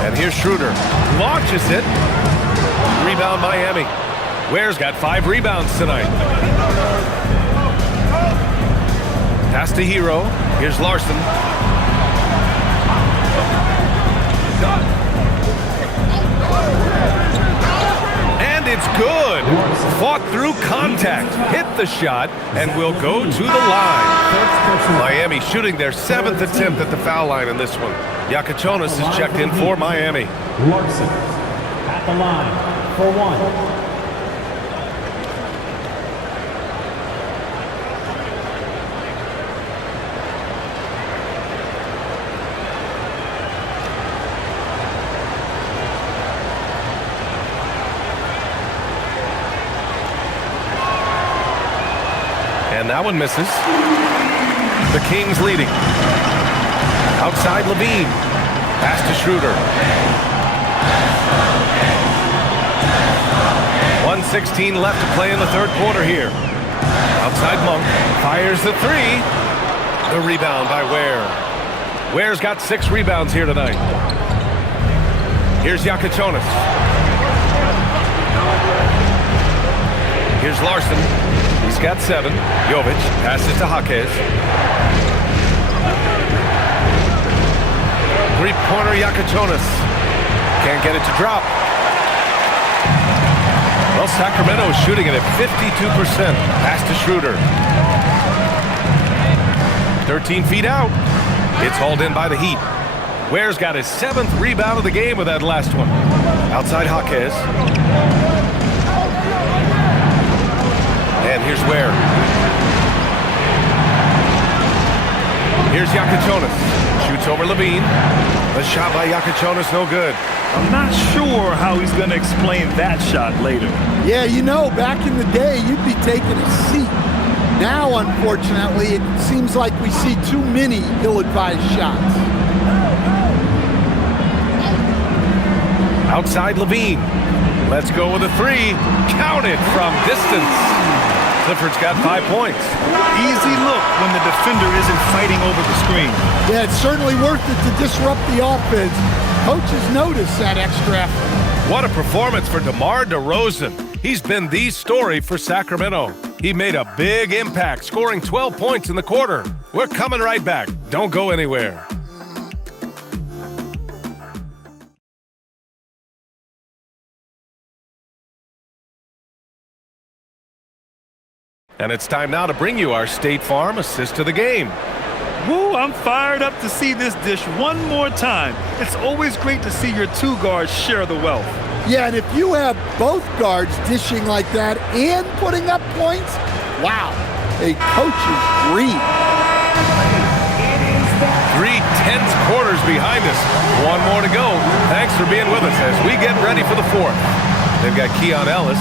And here's Schroeder. Launches it. Rebound Miami. Ware's got 5 rebounds tonight. Pass to Hero. Here's Larson. And it's good. Fought through contact. Hit the shot and will go to the line. Miami shooting their 7th attempt at the foul line in this one. Yakuchonis is checked in for Miami. Larson at the line for 1. And that one misses. The Kings leading. Outside Levine. Pass to Schroeder. 1:16 left to play in the third quarter here. Outside Monk. Fires the 3. The rebound by Ware. Ware's got 6 rebounds here tonight. Here's Yakuchonis. Here's Larson. He's got 7. Jovic passes to Jaquez. Three-pointer Yakuchonis. Can't get it to drop. Well, Sacramento is shooting it at 52%. Pass to Schroeder. 13 feet out. It's hauled in by the Heat. Ware's got his 7th rebound of the game with that last one. Outside Jaquez. And here's Ware. Here's Yakuchonis. Shoots over Levine. The shot by Yakuchonis, no good. I'm not sure how he's going to explain that shot later. Yeah, you know, back in the day, you'd be taking a seat. Now, unfortunately, it seems like we see too many ill-advised shots. Outside Levine. Let's go with a 3. Count it from distance. Clifford's got 5 points. Easy look when the defender isn't fighting over the screen. Yeah, it's certainly worth it to disrupt the offense. Coaches notice that extra effort. What a performance for DeMar DeRozan. He's been the story for Sacramento. He made a big impact, scoring 12 points in the quarter. We're coming right back. Don't go anywhere. And it's time now to bring you our State Farm assist to the game. Woo, I'm fired up to see this dish one more time. It's always great to see your 2 guards share the wealth. Yeah, and if you have both guards dishing like that and putting up points, wow, a coach's dream. 3 tense quarters behind us. One more to go. Thanks for being with us as we get ready for the 4th. They've got Keon Ellis.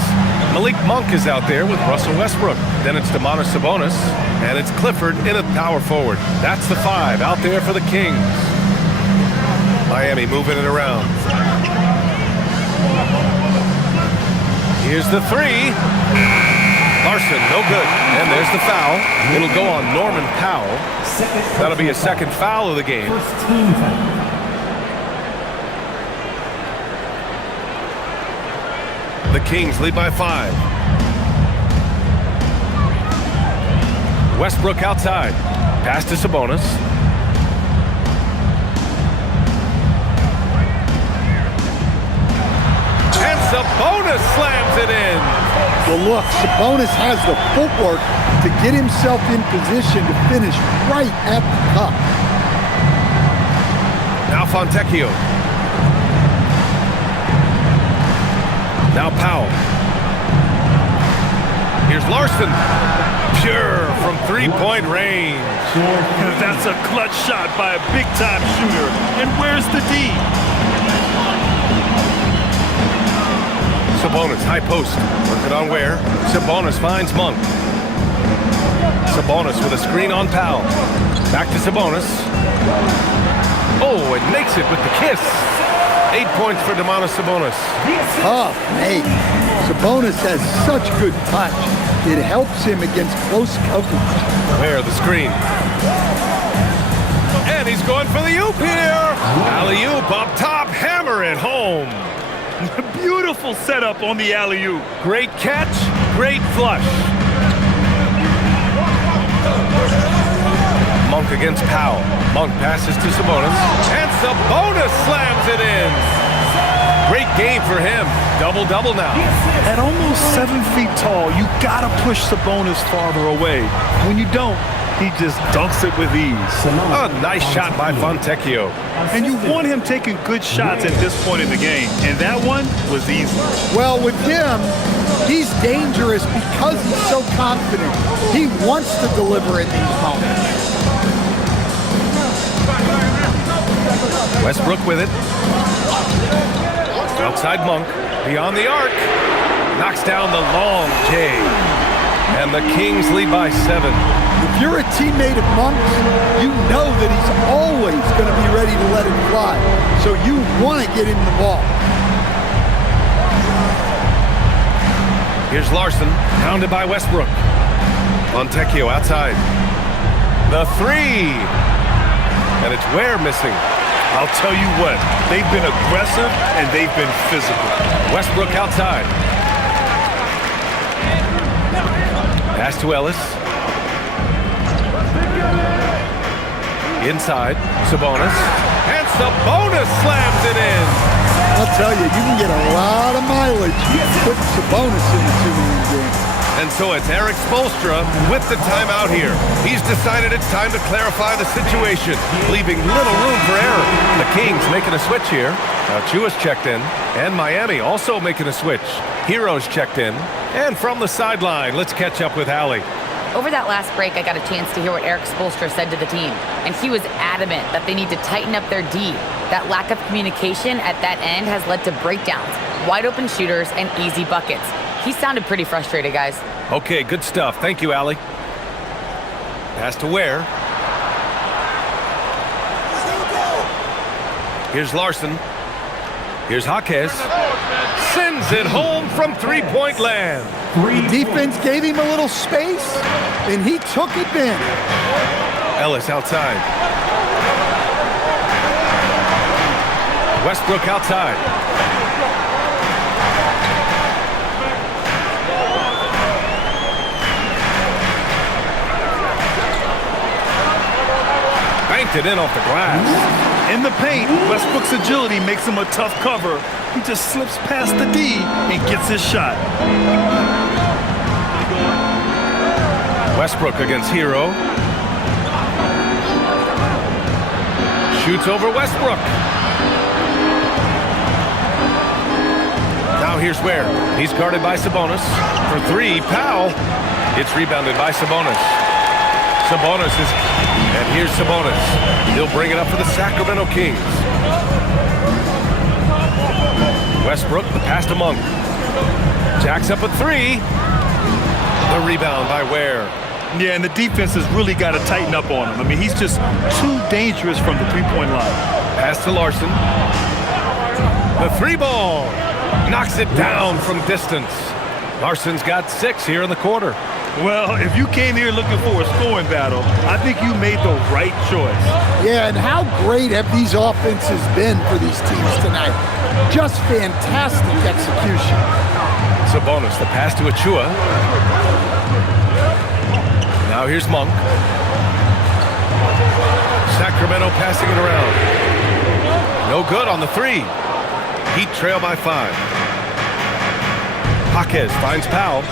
Malik Monk is out there with Russell Westbrook. Then it's Domantas Sabonis, and it's Clifford in at power forward. That's the 5 out there for the Kings. Miami moving it around. Here's the 3. Larson, no good. And there's the foul. It'll go on Norman Powell. That'll be a 2nd foul of the game. First team foul. The Kings lead by 5. Westbrook outside. Pass to Sabonis. And Sabonis slams it in. Well, look, Sabonis has the footwork to get himself in position to finish right at the cup. Now Fontecchio. Now Powell. Here's Larson. Pure from 3-point range. That's a clutch shot by a big-time shooter. And where's the D? Sabonis, high post. Working on Ware. Sabonis finds Monk. Sabonis with a screen on Powell. Back to Sabonis. Oh, it makes it with the kiss. 8 points for Domantas Sabonis. Tough, mate. Sabonis has such good touch. It helps him against close coverage. Where the screen. And he's going for the oop here. Alley-oop up top, hammer it home. Beautiful setup on the alley-oop. Great catch, great flush. Monk against Powell. Monk passes to Sabonis, and Sabonis slams it in. Great game for him. Double-double now. At almost 7 feet tall, you gotta push Sabonis farther away. When you don't, he just dunks it with ease. A nice shot by Fontecchio. And you want him taking good shots at this point in the game, and that one was easy. Well, with him, he's dangerous because he's so confident. He wants to deliver in these moments. Westbrook with it. Outside Monk, beyond the arc. Knocks down the long J. And the Kings lead by 7. If you're a teammate of Monk's, you know that he's always going to be ready to let it fly. So you want to get him the ball. Here's Larson, pounded by Westbrook. Fontecchio outside. The 3. And it's Ware missing. I'll tell you what, they've been aggressive and they've been physical. Westbrook outside. Pass to Ellis. Inside, Sabonis. And Sabonis slams it in. I'll tell you, you can get a lot of mileage putting Sabonis in the two-man game. And so it's Eric Spoelstra with the timeout here. He's decided it's time to clarify the situation, leaving little room for error. The Kings making a switch here. Now Chua's checked in, and Miami also making a switch. Hero's checked in, and from the sideline, let's catch up with Allie. Over that last break, I got a chance to hear what Eric Spoelstra said to the team, and he was adamant that they need to tighten up their D. That lack of communication at that end has led to breakdowns, wide open shooters, and easy buckets. He sounded pretty frustrated, guys. Okay, good stuff. Thank you, Allie. Pass to Ware. Here's Larson. Here's Jaquez. Sends it home from three-point land. The defense gave him a little space, and he took advantage. Ellis outside. Westbrook outside. Banked it in off the glass. In the paint, Westbrook's agility makes him a tough cover. He just slips past the D and gets his shot. Westbrook against Hero. Shoots over Westbrook. Now here's Ware. He's guarded by Sabonis. For 3, Powell. It's rebounded by Sabonis. Sabonis is... And here's Sabonis. He'll bring it up for the Sacramento Kings. Westbrook, the pass to Monk. Jacks up a 3. The rebound by Ware. Yeah, and the defense has really got to tighten up on him. I mean, he's just too dangerous from the three-point line. Pass to Larson. The 3 ball. Knocks it down from distance. Larson's got 6 here in the quarter. Well, if you came here looking for a scoring battle, I think you made the right choice. Yeah, and how great have these offenses been for these teams tonight? Just fantastic execution. Sabonis, the pass to Achua. Now here's Monk. Sacramento passing it around. No good on the 3. Heat trail by 5. Jaquez finds Powell.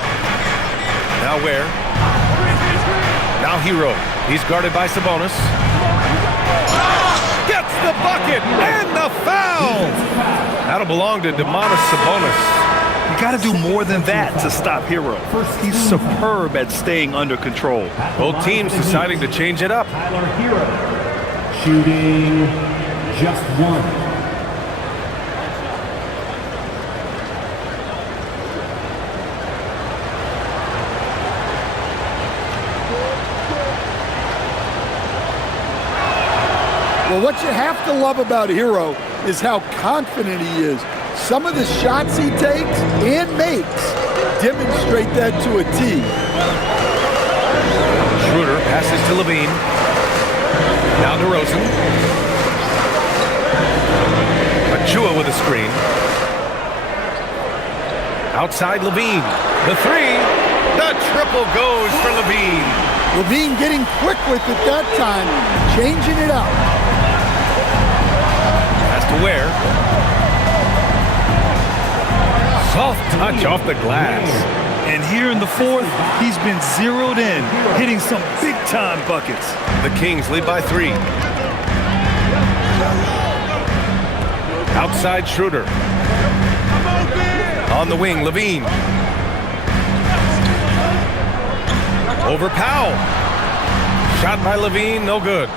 Now Ware. Now Hero. He's guarded by Sabonis. Gets the bucket and the foul. That'll belong to Domantas Sabonis. You got to do more than that to stop Hero. He's superb at staying under control. Both teams deciding to change it up. Tyler Hero shooting just 1. Well, what you have to love about Hero is how confident he is. Some of the shots he takes and makes demonstrate that to a T. Schroeder passes to Levine. Now DeRozan. Achua with a screen. Outside Levine. The three. The triple goes for Levine. Levine getting quick with it that time, changing it up. Has to Ware. Soft touch off the glass. And here in the fourth, he's been zeroed in, hitting some big-time buckets. The Kings lead by 3. Outside Schroeder. On the wing, Levine. Over Powell. Shot by Levine, no good.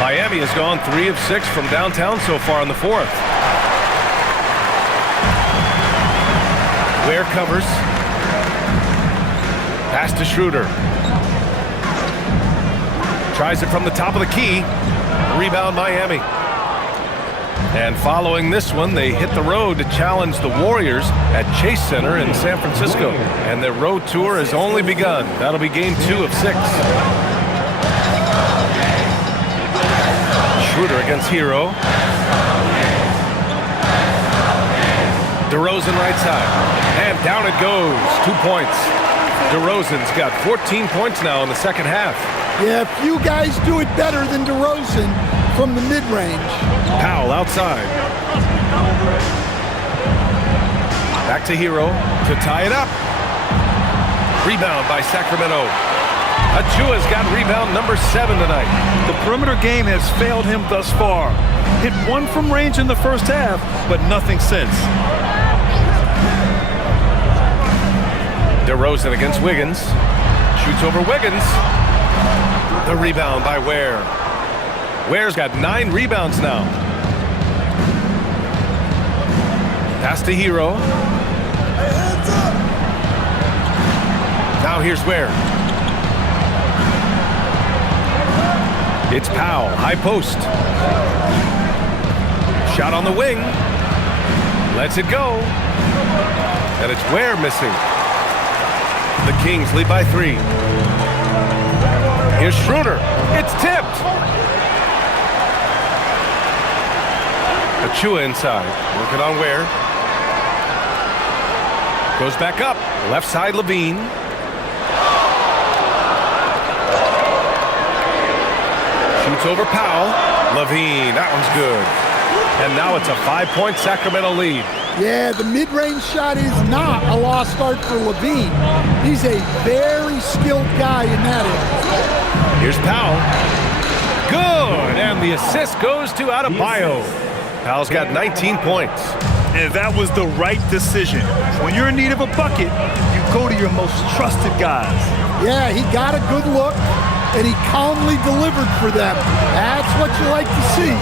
Miami has gone 3 of 6 from downtown so far in the fourth. Ware covers. Pass to Schroeder. Tries it from the top of the key. Rebound Miami. And following this one, they hit the road to challenge the Warriors at Chase Center in San Francisco. And their road tour has only begun. That'll be game 2 of 6. Schroeder against Hero. DeRozan right side. And down it goes. 2 points. DeRozan's got 14 points now in the second half. Yeah, few guys do it better than DeRozan from the mid-range. Powell outside. Back to Hero to tie it up. Rebound by Sacramento. Achua's got rebound number 7 tonight. The perimeter game has failed him thus far. Hit 1 from range in the first half, but nothing since. DeRozan against Wiggins. Shoots over Wiggins. The rebound by Ware. Ware's got 9 rebounds now. Pass to Hero. Now here's Ware. It's Powell, high post. Shot on the wing. Lets it go. And it's Ware missing. The Kings lead by 3. Here's Schroeder. It's tipped. Achua inside. Working on Ware. Goes back up. Left side Levine. Shoots over Powell. Levine. That one's good. And now it's a 5-point Sacramento lead. Yeah, the mid-range shot is not a lost art for Levine. He's a very skilled guy in that area. Here's Powell. Good, and the assist goes to Adebayo. Powell's got 19 points. And that was the right decision. When you're in need of a bucket, you go to your most trusted guys. Yeah, he got a good look, and he calmly delivered for them. That's what you like to see.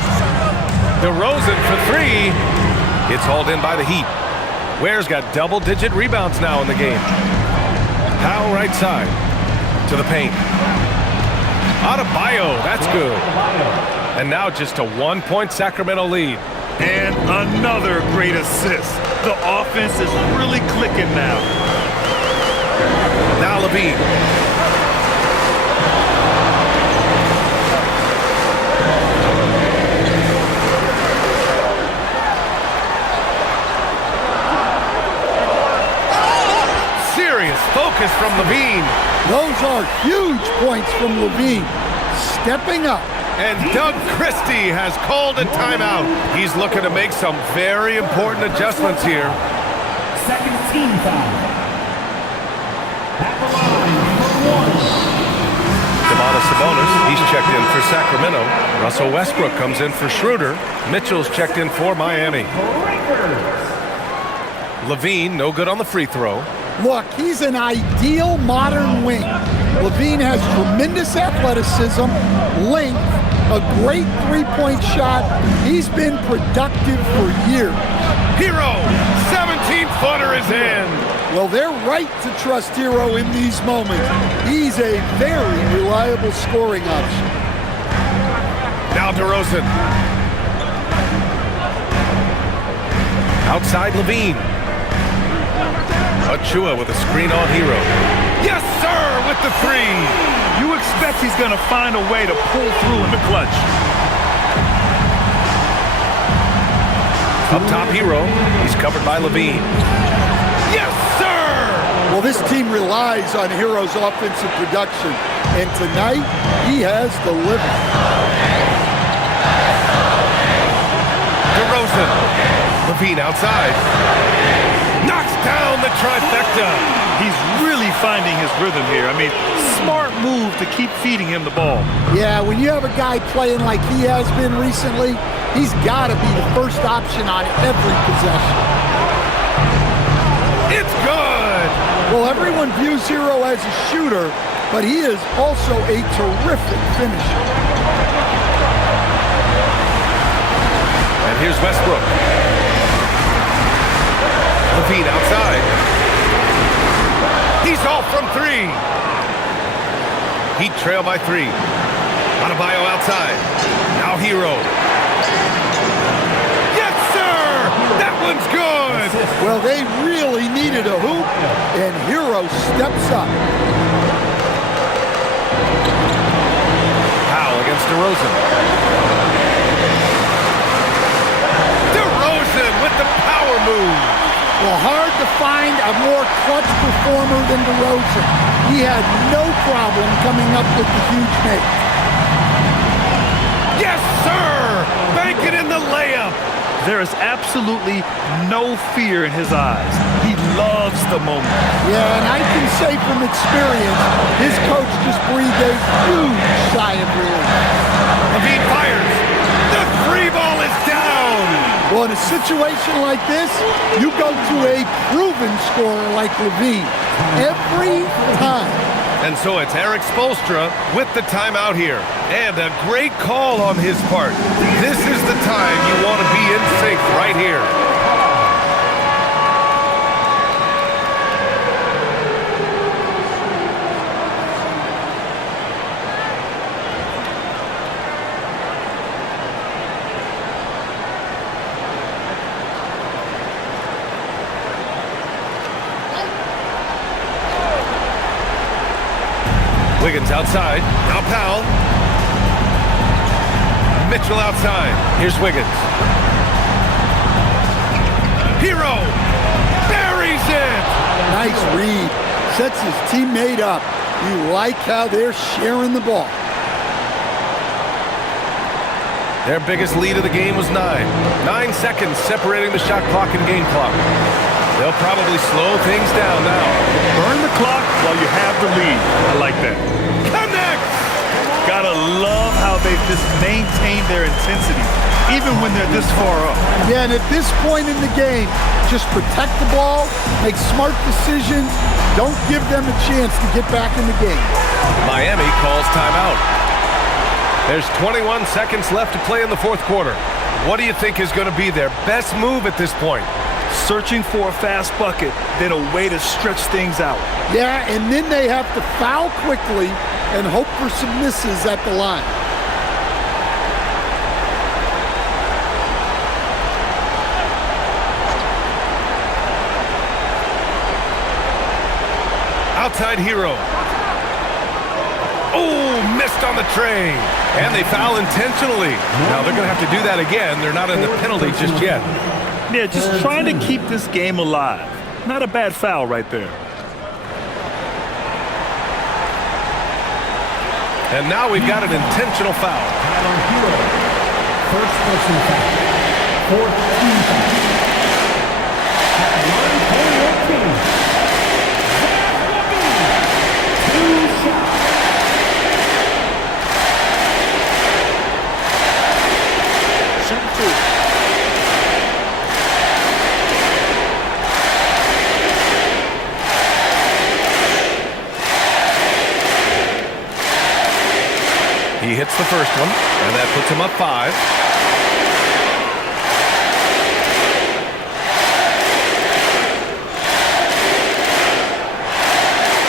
DeRozan for 3. It's hauled in by the Heat. Ware's got double-digit rebounds now in the game. Powell right side to the paint. Adebayo, that's good. And now just a 1-point Sacramento lead. And another great assist. The offense is really clicking now. Now Levine. Focus from Levine. Those are huge points from Levine. Stepping up. And Doug Christie has called a timeout. He's looking to make some very important adjustments here. Second team foul. At the line for 1. Sabonis, he's checked in for Sacramento. Russell Westbrook comes in for Schroeder. Mitchell's checked in for Miami. Levine, no good on the free throw. Look, he's an ideal modern wing. Levine has tremendous athleticism, length, a great three-point shot. He's been productive for years. Hero, 17-footer is in. Well, they're right to trust Hero in these moments. He's a very reliable scoring option. Now Now DeRozan. Outside Levine. Achua with a screen on Hero. Yes, sir, with the three. You expect he's going to find a way to pull through in the clutch. Up top Hero. He's covered by Levine. Yes, sir! Well, this team relies on Hero's offensive production, and tonight he has delivered. DeRozan. Levine outside. Knocks down the trifecta. He's really finding his rhythm here. I mean, smart move to keep feeding him the ball. Yeah, when you have a guy playing like he has been recently, he's got to be the first option on every possession. It's good. Well, everyone views Hero as a shooter, but he is also a terrific finisher. And here's Westbrook. Levine outside. He's off from three. Heat trail by three. Adebayo outside. Now Hero. Yes, sir! That one's good! Well, they really needed a hoop, and Hero steps up. Powell against DeRozan. DeRozan with the power move. Well, hard to find a more clutch performer than DeRozan. He had no problem coming up with the huge make. Yes, sir! Bank it in the layup. There is absolutely no fear in his eyes. He loves the moment. Yeah, and I can say from experience, his coach just breathed a huge sigh of relief. Levine fires. The three ball is down. Well, in a situation like this, you go to a proven scorer like Levine every time. And so it's Eric Spoelstra with the timeout here. And a great call on his part. This is the time you want to be in sync right here. Wiggins outside. Now Powell. Mitchell outside. Here's Wiggins. Hero buries it. Nice read. Sets his teammate up. You like how they're sharing the ball. Their biggest lead of the game was 9. 9 seconds separating the shot clock and game clock. They'll probably slow things down now. Burn the clock while you have the lead. I like that. Connect! Gotta love how they've just maintained their intensity, even when they're this far up. Yeah, and at this point in the game, just protect the ball, make smart decisions, don't give them a chance to get back in the game. Miami calls timeout. There's 21 seconds left to play in the fourth quarter. What do you think is going to be their best move at this point? Searching for a fast bucket, then a way to stretch things out. Yeah, and then they have to foul quickly and hope for some misses at the line. Outside Hero. Oh, missed on the tray. And they foul intentionally. Now they're going to have to do that again. They're not in the penalty just yet. Yeah, just trying to keep this game alive. Not a bad foul right there. And now we've got an intentional foul. First person foul. Fourth team foul. At the line for your team. Two shots. Shoot two. He hits the first one, and that puts him up 5.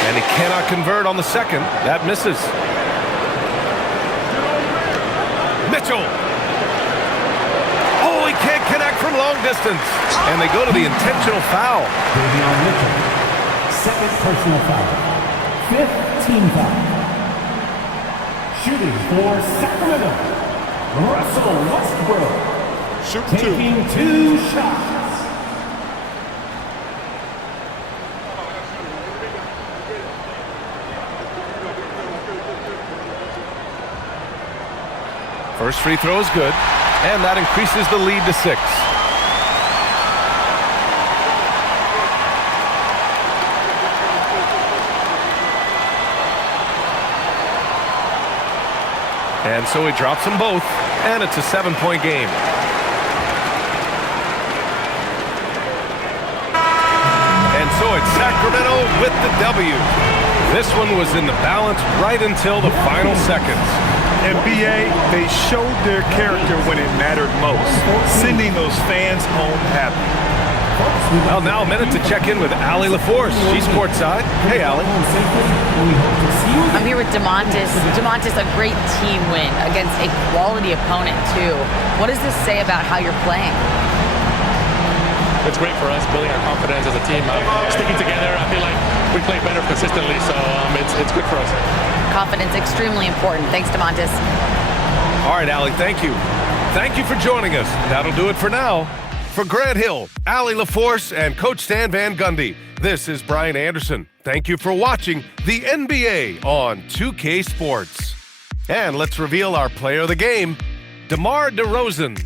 And he cannot convert on the second. That misses. Mitchell. Oh, he can't connect from long distance. And they go to the intentional foul. Davion Mitchell, second personal foul. Fifth team foul. Shooting for Sacramento, Russell Westbrook. Taking 2 shots. First free throw is good, and that increases the lead to 6. And so he drops them both, and it's a 7-point game. And so it's Sacramento with the W. This one was in the balance right until the final seconds. NBA, they showed their character when it mattered most, sending those fans home happy. Well, now a minute to check in with Allie LaForce. She's courtside. Hey, Allie. I'm here with DeMontis. DeMontis, a great team win against a quality opponent, too. What does this say about how you're playing? It's great for us, building our confidence as a team, sticking together. I feel like we play better consistently, so it's good for us. Confidence extremely important. Thanks, DeMontis. All right, Allie, thank you. Thank you for joining us. That'll do it for now. For Grant Hill, Allie LaForce, and Coach Stan Van Gundy, this is Brian Anderson. Thank you for watching the NBA on 2K Sports. And let's reveal our player of the game, DeMar DeRozan.